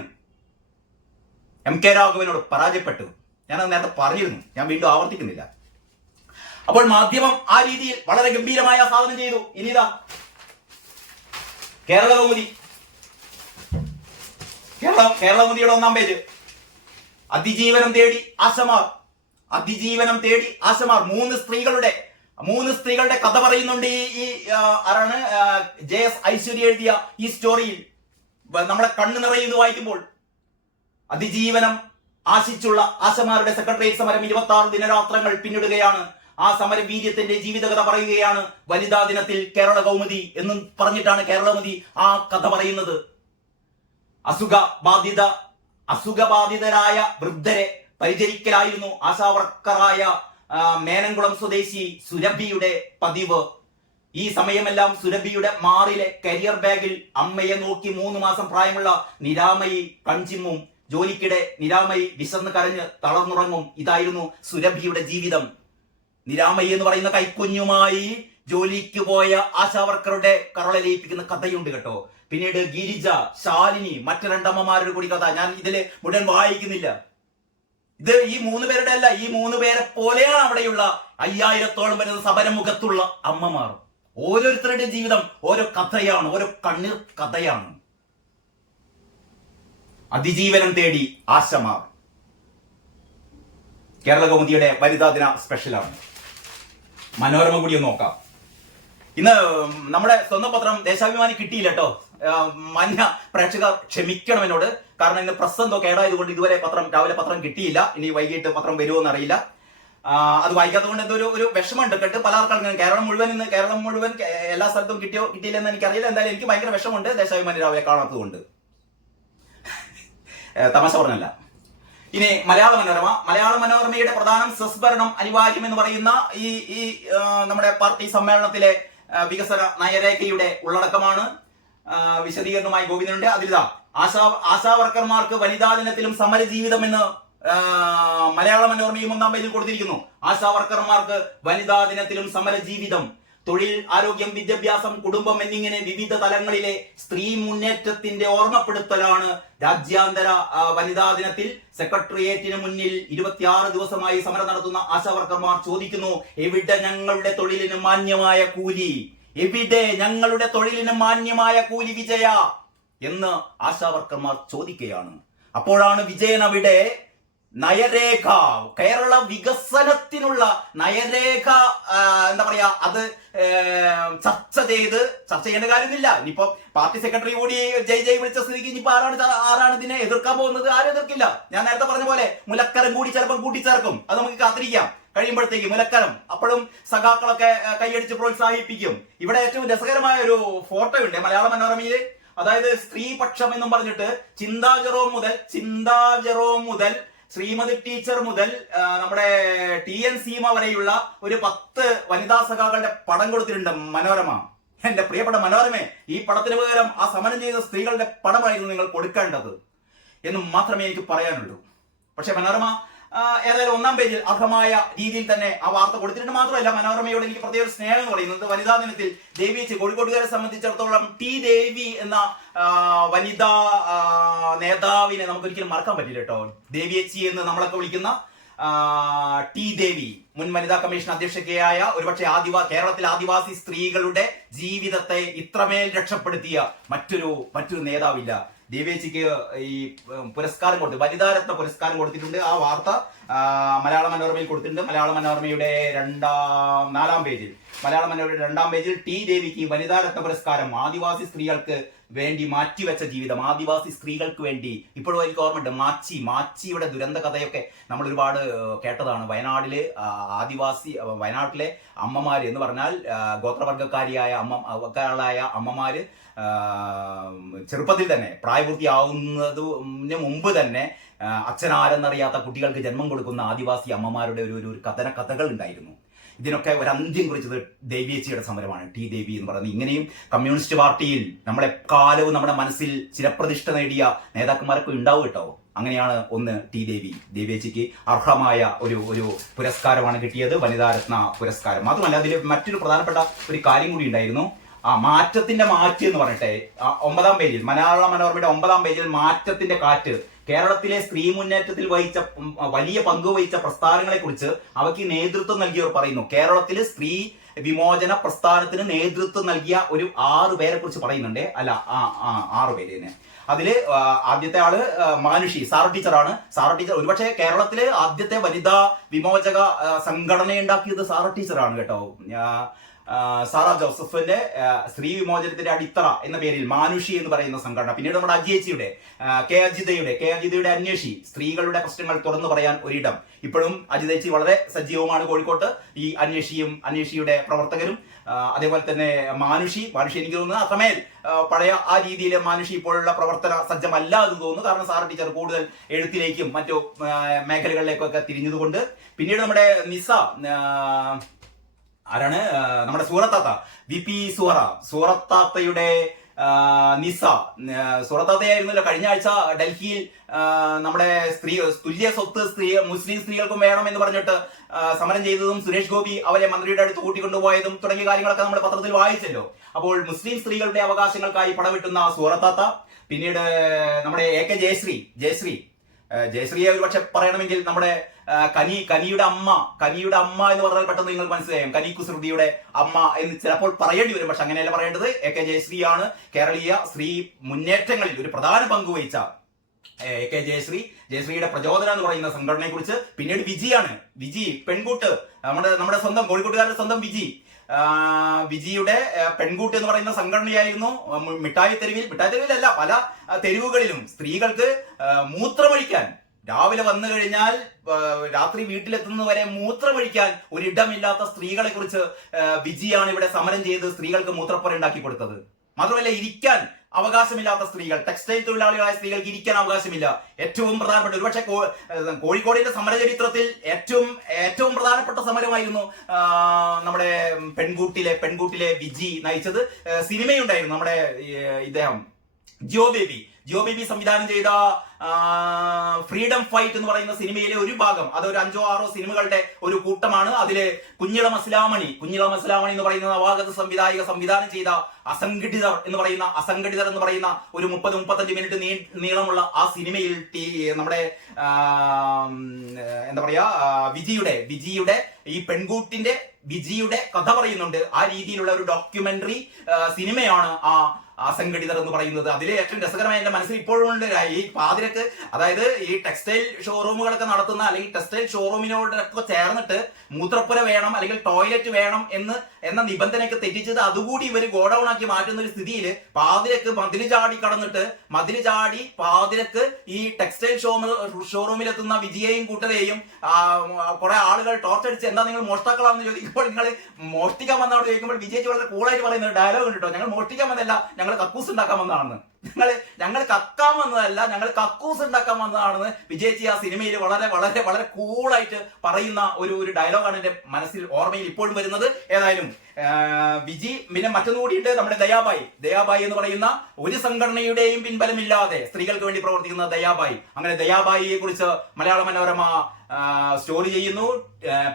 MK രാഘവനോട് പരാജയപ്പെട്ടു. ഞാനത് നേരത്തെ പറഞ്ഞിരുന്നു, ഞാൻ വീണ്ടും ആവർത്തിക്കുന്നില്ല. അപ്പോൾ മാധ്യമം ആ രീതിയിൽ വളരെ ഗംഭീരമായ സാധനം ചെയ്തു. ഇനിതാ കേരളകൗമുദിയുടെ 1-ാം പേജ്. അതിജീവനം തേടി ആശമാർ. 3 സ്ത്രീകളുടെ കഥ പറയുന്നുണ്ട്. ഈ ആരാണ് JS ഐശ്വര്യ എഴുതിയ ഈ സ്റ്റോറിയിൽ നമ്മളെ കണ്ണു നിറയുന്നു വായിക്കുമ്പോൾ. അതിജീവനം ആശിച്ചുള്ള ആശമാരുടെ സെക്രട്ടേറിയറ്റ് സമരം 26 ദിനരാത്രങ്ങൾ പിന്നിടുകയാണ്. ആ സമരവീര്യത്തിന്റെ ജീവിതകഥ പറയുകയാണ് വനിതാ ദിനത്തിൽ കേരള കൗമുദി എന്നും പറഞ്ഞിട്ടാണ് കേരളകൗമുദി ആ കഥ പറയുന്നത്. അസുഖബാധിതരായ വൃദ്ധരെ പരിചരിക്കലായിരുന്നു ആശാവർക്കറായ മേനംകുളം സ്വദേശി സുരഭിയുടെ പതിവ്. ഈ സമയമെല്ലാം സുരഭിയുടെ മാറിലെ കരിയർ ബാഗിൽ അമ്മയെ നോക്കി 3 മാസം പ്രായമുള്ള നിരാമയി കൺചിമ്മും. ജോലിക്കിടെ നിരാമയി വിശന്ന് കരഞ്ഞ് തളർന്നുറങ്ങും. ഇതായിരുന്നു സുരഭിയുടെ ജീവിതം. നിരാമയി എന്ന് പറയുന്ന കൈക്കുഞ്ഞുമായി ജോലിക്ക് പോയ ആശാവർക്കറുടെ കരളലയിപ്പിക്കുന്ന കഥയുണ്ട് കേട്ടോ. പിന്നീട് ഗിരിജ, ശാലിനി, മറ്റു 2 അമ്മമാരുടെ കൂടി കഥ ഞാൻ ഇതില് മുഴുവൻ വായിക്കുന്നില്ല. ഇത് ഈ 3 പേരുടെ അല്ല, ഈ 3 പേരെ പോലെയാണ് അവിടെയുള്ള 5000-ഓളം വരുന്ന സമരമുഖത്തുള്ള അമ്മമാർ. ഓരോരുത്തരുടെ ജീവിതം ഓരോ കഥയാണ്, ഓരോ കണ്ണീർ കഥയാണ്. അതിജീവനം തേടി ആശമാർ കേരളകൗമുദിയുടെ വനിതാ ദിന സ്പെഷ്യലാണ്. മനോരമ കൂടി ഒന്ന് നോക്കാം. ഇന്ന് നമ്മുടെ സ്വന്തം പത്രം ദേശാഭിമാനി കിട്ടിയില്ല കേട്ടോ. മാന്യ പ്രേക്ഷകർ ക്ഷമിക്കണം എന്നോട്. കാരണം ഇന്ന് പ്രസ് എന്തോ കേടായതുകൊണ്ട് ഇതുവരെ രാവിലെ പത്രം കിട്ടിയില്ല. ഇനി വൈകിട്ട് പത്രം വരുമോ എന്നറിയില്ല. അത് വായിക്കാത്തത് കൊണ്ട് എന്തോ ഒരു വിഷമമുണ്ട് കേട്ട് പല ആൾക്കാർക്കും. കേരളം മുഴുവൻ എല്ലാ സ്ഥലത്തും കിട്ടിയില്ലെന്ന് എനിക്കറിയില്ല. എന്തായാലും എനിക്ക് ഭയങ്കര വിഷമമുണ്ട് ദേശാഭിമാനി രാവിലെ കാണാത്തത് കൊണ്ട്. തമാശ പറഞ്ഞല്ല. ഇനി മലയാള മനോരമയുടെ പ്രധാനം സംസ്മരണം അനിവാര്യം എന്ന് പറയുന്ന ഈ നമ്മുടെ പാർട്ടി സമ്മേളനത്തിലെ വികസന നയരേഖയുടെ ഉള്ളടക്കമാണ്. വിശദീകരണമായി ഗോവിന്ദനുണ്ട്. അതിലിതാ ആശാ വർക്കർമാർക്ക് വനിതാ ദിനത്തിലും സമരജീവിതം എന്ന് മലയാള മനോരമയും 1-ാം പേജിൽ കൊടുത്തിരിക്കുന്നു. ആശാ വർക്കർമാർക്ക് വനിതാ ദിനത്തിലും സമരജീവിതം. തൊഴിൽ, ആരോഗ്യം, വിദ്യാഭ്യാസം, കുടുംബം എന്നിങ്ങനെ വിവിധ തലങ്ങളിലെ സ്ത്രീ മുന്നേറ്റത്തിന്റെ ഓർമ്മപ്പെടുത്തലാണ് രാജ്യാന്തര വനിതാ ദിനത്തിൽ. സെക്രട്ടേറിയറ്റിന് മുന്നിൽ 26 ദിവസമായി സമരം നടത്തുന്ന ആശാവർക്കർമാർ ചോദിക്കുന്നു, എവിടെ ഞങ്ങളുടെ തൊഴിലിന് മാന്യമായ കൂലി വിജയ എന്ന് ആശാവർക്കർമാർ ചോദിക്കുകയാണ്. അപ്പോഴാണ് വിജയൻ അവിടെ നയരേഖ, കേരള വികസനത്തിനുള്ള നയരേഖ എന്താ പറയാ, അത് ചർച്ച ചെയ്യേണ്ട കാര്യമില്ല. ഇനിയിപ്പോ പാർട്ടി സെക്രട്ടറി കൂടി ജയ് വിളിച്ച സ്ഥിതിക്ക് ഇനിയിപ്പോ ആരാണ് ഇതിനെ എതിർക്കാൻ പോകുന്നത്? ആരും എതിർക്കില്ല. ഞാൻ നേരത്തെ പറഞ്ഞ പോലെ മുലക്കരം കൂടി ചിലപ്പം കൂട്ടിച്ചേർക്കും. അത് നമുക്ക് കാത്തിരിക്കാം. കഴിയുമ്പോഴത്തേക്ക് മുലക്കരം അപ്പോഴും സഖാക്കളൊക്കെ കൈയടിച്ച് പ്രോത്സാഹിപ്പിക്കും. ഇവിടെ ഏറ്റവും രസകരമായ ഒരു ഫോട്ടോ ഉണ്ട് മലയാള മനോരമയില്. അതായത് സ്ത്രീപക്ഷം എന്നും പറഞ്ഞിട്ട് ചിന്താ ജെറോം മുതൽ ശ്രീമതി ടീച്ചർ മുതൽ നമ്മുടെ TN സീമ വരെയുള്ള ഒരു 10 വനിതാ സഖാക്കളുടെ പടം കൊടുത്തിട്ടുണ്ട് മനോരമ. എന്റെ പ്രിയപ്പെട്ട മനോരമേ, ഈ പടത്തിന് പകരം ആ സമരം ചെയ്ത സ്ത്രീകളുടെ പടമായിരുന്നു നിങ്ങൾ കൊടുക്കേണ്ടത് എന്ന് മാത്രമേ എനിക്ക് പറയാനുള്ളൂ. പക്ഷെ മനോരമ ഏതായാലും 1-ാം പേജിൽ അർഹമായ രീതിയിൽ തന്നെ ആ വാർത്ത കൊടുത്തിട്ടുണ്ട്. മാത്രമല്ല, മനോരമയോട് എനിക്ക് പ്രത്യേക സ്നേഹം എന്ന് പറയുന്നത് വനിതാ ദിനത്തിൽ ദേവിയേച്ചി, കോഴിക്കോട്ടുകാരെ സംബന്ധിച്ചിടത്തോളം ടി ദേവി എന്ന വനിതാ നേതാവിനെ നമുക്ക് ഒരിക്കലും മറക്കാൻ പറ്റില്ല കേട്ടോ. ദേവിയേച്ചി എന്ന് നമ്മളൊക്കെ വിളിക്കുന്ന ടി ദേവി, മുൻ വനിതാ കമ്മീഷൻ അധ്യക്ഷയായ, ഒരുപക്ഷെ കേരളത്തിലെ ആദിവാസി സ്ത്രീകളുടെ ജീവിതത്തെ ഇത്രമേൽ രക്ഷപ്പെടുത്തിയ മറ്റൊരു നേതാവില്ല. ദേവേച്ചിക്ക് ഈ പുരസ്കാരം കൊടുത്തു, വനിതാരത്ന പുരസ്കാരം കൊടുത്തിട്ടുണ്ട്. ആ വാർത്ത മലയാള മനോരമയിൽ കൊടുത്തിട്ടുണ്ട്. മലയാള മനോരമയുടെ 4-ാം പേജിൽ ടി ദേവിക്ക് വനിതാരത്ന പുരസ്കാരം. ആദിവാസി സ്ത്രീകൾക്ക് വേണ്ടി മാറ്റിവെച്ച ജീവിതം, ആദിവാസി സ്ത്രീകൾക്ക് വേണ്ടി. ഇപ്പോഴും എനിക്ക് ഓർമ്മയുണ്ട് മാച്ചിയുടെ ദുരന്ത കഥയൊക്കെ നമ്മൾ ഒരുപാട് കേട്ടതാണ്. വയനാട്ടിലെ അമ്മമാര് എന്ന് പറഞ്ഞാൽ ഗോത്രവർഗക്കാരായ അമ്മമാര് ചെറുപ്പത്തിൽ തന്നെ, പ്രായപൂർത്തിയാവുന്നതിന് മുമ്പ് തന്നെ അച്ഛനാരെന്നറിയാത്ത കുട്ടികൾക്ക് ജന്മം കൊടുക്കുന്ന ആദിവാസി അമ്മമാരുടെ ഒരു കഥകൾ ഉണ്ടായിരുന്നു. ഇതിനൊക്കെ ഒരു അന്ത്യം കുറിച്ചത് ദേവിയേച്ചിയുടെ സമരമാണ്, ടി ദേവി എന്ന് പറയുന്നത്. ഇങ്ങനെയും കമ്മ്യൂണിസ്റ്റ് പാർട്ടിയിൽ നമ്മളെക്കാലവും നമ്മുടെ മനസ്സിൽ ചിരപ്രതിഷ്ഠ നേടിയ നേതാക്കന്മാരൊക്കെ ഉണ്ടാവും കേട്ടോ. അങ്ങനെയാണ് ഒന്ന് ടി ദേവിയേച്ചിക്ക് അർഹമായ ഒരു പുരസ്കാരമാണ് കിട്ടിയത്, വനിതാരത്ന പുരസ്കാരം. മാത്രമല്ല, അതിൽ മറ്റൊരു പ്രധാനപ്പെട്ട ഒരു കാര്യം കൂടി ഉണ്ടായിരുന്നു. മാറ്റത്തിന്റെ മാറ്റ് എന്ന് പറഞ്ഞിട്ടെ 9-ാം പേജിൽ, മലയാള മനോരമയുടെ 9-ാം പേജിൽ മാറ്റത്തിന്റെ കാറ്റ്, കേരളത്തിലെ സ്ത്രീ മുന്നേറ്റത്തിൽ വലിയ പങ്ക് വഹിച്ച പ്രസ്ഥാനങ്ങളെ കുറിച്ച് അവയ്ക്ക് നേതൃത്വം നൽകിയവർ പറയുന്നു. കേരളത്തിലെ സ്ത്രീ വിമോചന പ്രസ്ഥാനത്തിന് നേതൃത്വം നൽകിയ ഒരു 6 പേരെ കുറിച്ച് പറയുന്നുണ്ട്. 6 പേര് തന്നെ. അതില് ആദ്യത്തെ ആള് മാനുഷി, സാറ ടീച്ചറാണ്. സാറ ടീച്ചർ ഒരുപക്ഷെ കേരളത്തിലെ ആദ്യത്തെ വനിതാ വിമോചക സംഘടന ഉണ്ടാക്കിയത് സാറ ടീച്ചറാണ് കേട്ടോ. സാറ ജോസഫിന്റെ സ്ത്രീ വിമോചനത്തിന്റെ അടിത്തറ എന്ന പേരിൽ മാനുഷി എന്ന് പറയുന്ന സംഘടന. പിന്നീട് നമ്മുടെ അജിയേച്ചിയുടെ കെ അജിതയുടെ അന്വേഷി, സ്ത്രീകളുടെ പ്രശ്നങ്ങൾ തുറന്നു പറയാൻ ഒരിടം. ഇപ്പോഴും അജിതേച്ചി വളരെ സജീവമാണ് കോഴിക്കോട്ട്. ഈ അന്വേഷിയുടെ പ്രവർത്തകരും അതേപോലെ തന്നെ മാനുഷി എനിക്ക് തോന്നുന്നത് അത്രമേൽ പഴയ ആ രീതിയിൽ മാനുഷി ഇപ്പോഴുള്ള പ്രവർത്തന സജ്ജമല്ല എന്ന് തോന്നുന്നു. കാരണം സാറ ടീച്ചർ കൂടുതൽ എഴുത്തിലേക്കും മറ്റു മേഖലകളിലേക്കൊക്കെ തിരിഞ്ഞതുകൊണ്ട്. പിന്നീട് നമ്മുടെ നിസ, ആരാണ്, നമ്മുടെ സൂറത്താത്ത, VP സൂറത്താത്തയുടെ നിസ, സൂറത്താത്തയായിരുന്നല്ലോ കഴിഞ്ഞ ആഴ്ച ഡൽഹിയിൽ നമ്മുടെ തുല്യ സ്വത്ത് മുസ്ലിം സ്ത്രീകൾക്കും വേണം എന്ന് പറഞ്ഞിട്ട് സമരം ചെയ്തതും സുരേഷ് ഗോപി അവരെ മന്ത്രിയുടെ അടുത്ത് കൂട്ടിക്കൊണ്ടുപോയതും തുടങ്ങിയ കാര്യങ്ങളൊക്കെ നമ്മൾ പത്രത്തിൽ വായിച്ചല്ലോ. അപ്പോൾ മുസ്ലിം സ്ത്രീകളുടെ അവകാശങ്ങൾക്കായി പടവെട്ടുന്ന സൂറത്താത്ത, പിന്നീട് നമ്മുടെ AK ജയശ്രീയെ ഒരുപക്ഷെ പറയണമെങ്കിൽ നമ്മുടെ കനിയുടെ അമ്മ എന്ന് പറഞ്ഞാൽ പെട്ടെന്ന് നിങ്ങൾക്ക് മനസ്സിലായും. കനി കുസൃതിയുടെ അമ്മ എന്ന് ചിലപ്പോൾ പറയേണ്ടി വരും. പക്ഷെ അങ്ങനെയല്ല പറയേണ്ടത്. AK ജയശ്രീയാണ് കേരളീയ സ്ത്രീ മുന്നേറ്റങ്ങളിൽ ഒരു പ്രധാന പങ്ക് വഹിച്ച AK ജയശ്രീയുടെ പ്രചോദന എന്ന് പറയുന്ന സംഘടനയെ കുറിച്ച്. പിന്നീട് വിജി പെൺകൂട്ട്, നമ്മുടെ സ്വന്തം കോഴിക്കോട്ടുകാരുടെ സ്വന്തം വിജിയുടെ പെൺകൂട്ട് എന്ന് പറയുന്ന സംഘടനയായിരുന്നു. മിഠായി തെരുവിലല്ല, പല തെരുവുകളിലും സ്ത്രീകൾക്ക് മൂത്രമൊഴിക്കാൻ, രാവിലെ വന്നു കഴിഞ്ഞാൽ രാത്രി വീട്ടിലെത്തുന്നവരെ മൂത്രമൊഴിക്കാൻ ഒരിടമില്ലാത്ത സ്ത്രീകളെ കുറിച്ച് വിജിയാണ് ഇവിടെ സമരം ചെയ്ത് സ്ത്രീകൾക്ക് മൂത്രപ്പുര ഉണ്ടാക്കി കൊടുത്തത്. മാത്രമല്ല, ഇരിക്കാൻ അവകാശമില്ലാത്ത സ്ത്രീകൾ, ടെക്സ്റ്റൈൽ തൊഴിലാളികളായ സ്ത്രീകൾക്ക് ഇരിക്കാൻ അവകാശമില്ല. ഏറ്റവും പ്രധാനപ്പെട്ട, ഒരുപക്ഷെ കോഴിക്കോടിന്റെ സമര ചരിത്രത്തിൽ ഏറ്റവും പ്രധാനപ്പെട്ട സമരമായിരുന്നു നമ്മുടെ പെൺകൂട്ടിലെ വിജി നയിച്ചത്. സിനിമയുണ്ടായിരുന്നു, നമ്മുടെ ഇദ്ദേഹം ജിയോ ബേബി സംവിധാനം ചെയ്ത ഫ്രീഡം ഫൈറ്റ് എന്ന് പറയുന്ന സിനിമയിലെ ഒരു ഭാഗം, അതൊരു 5-6 സിനിമകളുടെ ഒരു കൂട്ടമാണ്. അതില് കുഞ്ഞിളം അസ്ലാമണി എന്ന് പറയുന്ന നവാഗത സംവിധാനം ചെയ്ത അസംഘടിതർ എന്ന് പറയുന്ന ഒരു 30-35 മിനിറ്റ് നീളമുള്ള ആ സിനിമയിൽ നമ്മുടെ എന്താ പറയാ വിജിയുടെ ഈ പെൺകൂട്ടിന്റെ വിജിയുടെ കഥ പറയുന്നുണ്ട്. ആ രീതിയിലുള്ള ഒരു ഡോക്യുമെന്ററി സിനിമയാണ് ആ അസംഘടിതർ എന്ന് പറയുന്നത്. അതിലെ ഏറ്റവും രസകരമായ എന്റെ മനസ്സിൽ ഇപ്പോഴും ഉണ്ട്, ഈ പാതിരക്ക്, അതായത് ഈ ടെക്സ്റ്റൈൽ ഷോറൂമുകളൊക്കെ നടത്തുന്ന, അല്ലെങ്കിൽ ടെക്സ്റ്റൈൽ ഷോറൂമിനോടൊക്കെ ചേർന്നിട്ട് മൂത്രപ്പുര വേണം അല്ലെങ്കിൽ ടോയ്ലറ്റ് വേണം എന്ന നിബന്ധനയൊക്കെ തെറ്റിച്ചത് അതുകൂടി ഇവർ ഗോഡൌൺ ആക്കി മാറ്റുന്ന ഒരു സ്ഥിതിയിൽ പാതിരക്ക് മതില് ചാടി പാതിരക്ക് ഈ ടെക്സ്റ്റൈൽ ഷോറൂമിലെത്തുന്ന വിജയെയും കൂട്ടരെയും കുറെ ആളുകൾ ടോർച്ചടിച്ച് എന്താ നിങ്ങൾ മോഷ്ടാക്കളാണെന്ന് ചോദിക്കുമ്പോൾ, നിങ്ങൾ മോഷ്ടിക്കാൻ വന്നാണ് ചോദിക്കുമ്പോൾ വിജയിച്ച് വളരെ കൂളായിട്ട് പറയുന്ന ഒരു ഡയലോഗ് ഉണ്ട് കേട്ടോ, ഞങ്ങൾ മോഷ്ടിക്കാൻ വന്നല്ല, ഞങ്ങൾ കക്കൂസ് ഉണ്ടാക്കാൻ വന്നതാണെന്ന്. ഞങ്ങൾ കക്കാൻ വന്നതല്ല, ഞങ്ങൾ കക്കൂസ് ഉണ്ടാക്കാൻ വന്നതാണെന്ന് വിജയിച്ച് ആ സിനിമയിൽ വളരെ വളരെ വളരെ കൂളായിട്ട് പറയുന്ന ഒരു ഡയലോഗാണ് എൻ്റെ മനസ്സിൽ ഓർമ്മയിൽ ഇപ്പോഴും വരുന്നത്. ഏതായാലും വിജി, പിന്നെ മറ്റൊന്നുകൂടിയിട്ട് നമ്മുടെ ദയാബായി എന്ന് പറയുന്ന ഒരു സംഘടനയുടെയും പിൻബലമില്ലാതെ സ്ത്രീകൾക്ക് വേണ്ടി പ്രവർത്തിക്കുന്ന ദയാബായി. അങ്ങനെ ദയാബായിയെ കുറിച്ച് മലയാള മനോരമ സ്റ്റോറി ചെയ്യുന്നു,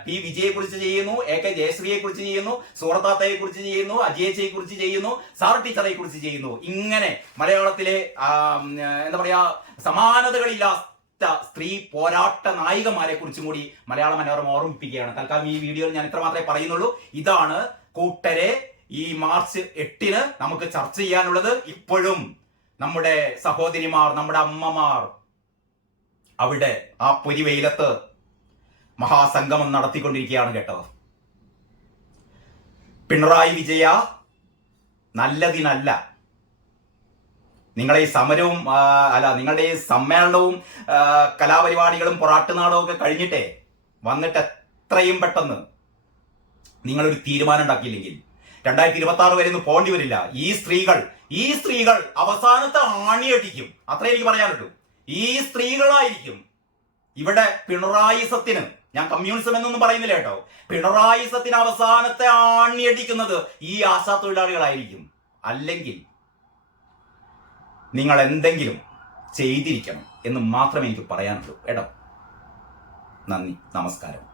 പി വിജയെ കുറിച്ച് ചെയ്യുന്നു, AK ജയശ്രീയെ കുറിച്ച് ചെയ്യുന്നു, സൂറത്താത്തയെ കുറിച്ച് ചെയ്യുന്നു, അജിയച്ചയെ കുറിച്ച് ചെയ്യുന്നു, സാർ ടീച്ചറെ കുറിച്ച് ചെയ്യുന്നു. ഇങ്ങനെ മലയാളത്തിലെ എന്താ പറയാ സമാനതകളില്ലാത്ത സ്ത്രീ പോരാട്ട നായികമാരെ കുറിച്ചും കൂടി മലയാള മനോരമ ഓർമ്മിപ്പിക്കുകയാണ്. തൽക്കാലം ഈ വീഡിയോയിൽ ഞാൻ ഇത്ര മാത്രമേ പറയുന്നുള്ളൂ. ഇതാണ് കൂട്ടരെ ഈ മാർച്ച് 8-ന് നമുക്ക് ചർച്ച ചെയ്യാനുള്ളത്. ഇപ്പോഴും നമ്മുടെ സഹോദരിമാർ, നമ്മുടെ അമ്മമാർ അവിടെ ആ പൊരിവെയിലത്ത് മഹാസംഗമം നടത്തിക്കൊണ്ടിരിക്കുകയാണ് കേട്ടോ. പിണറായി വിജയ, നല്ലതിനല്ല നിങ്ങളെ ഈ സമരവും നിങ്ങളുടെ ഈ സമ്മേളനവും കലാപരിപാടികളും പൊറാട്ടുനാടവും ഒക്കെ കഴിഞ്ഞിട്ടേ വന്നിട്ട് എത്രയും പെട്ടെന്ന് നിങ്ങളൊരു തീരുമാനം ഉണ്ടാക്കിയില്ലെങ്കിൽ 2026 വരെ ഒന്നും പോണ്ടി വരില്ല. ഈ സ്ത്രീകൾ അവസാനത്തെ ആണിയടിക്കും. അത്രേ എനിക്ക് പറയാനുള്ളൂ. ഈ സ്ത്രീകളായിരിക്കും ഇവിടെ പിണറായിസത്തിന്, ഞാൻ കമ്മ്യൂണിസം എന്നൊന്നും പറയുന്നില്ല കേട്ടോ, പിണറായിസത്തിന് അവസാനത്തെ ആണിയടിക്കുന്നത് ഈ ആശാത്തൊഴിലാളികളായിരിക്കും. അല്ലെങ്കിൽ നിങ്ങൾ എന്തെങ്കിലും ചെയ്തിരിക്കണം എന്ന് മാത്രമേ എനിക്ക് പറയാനുള്ളൂ കേട്ടോ. നന്ദി, നമസ്കാരം.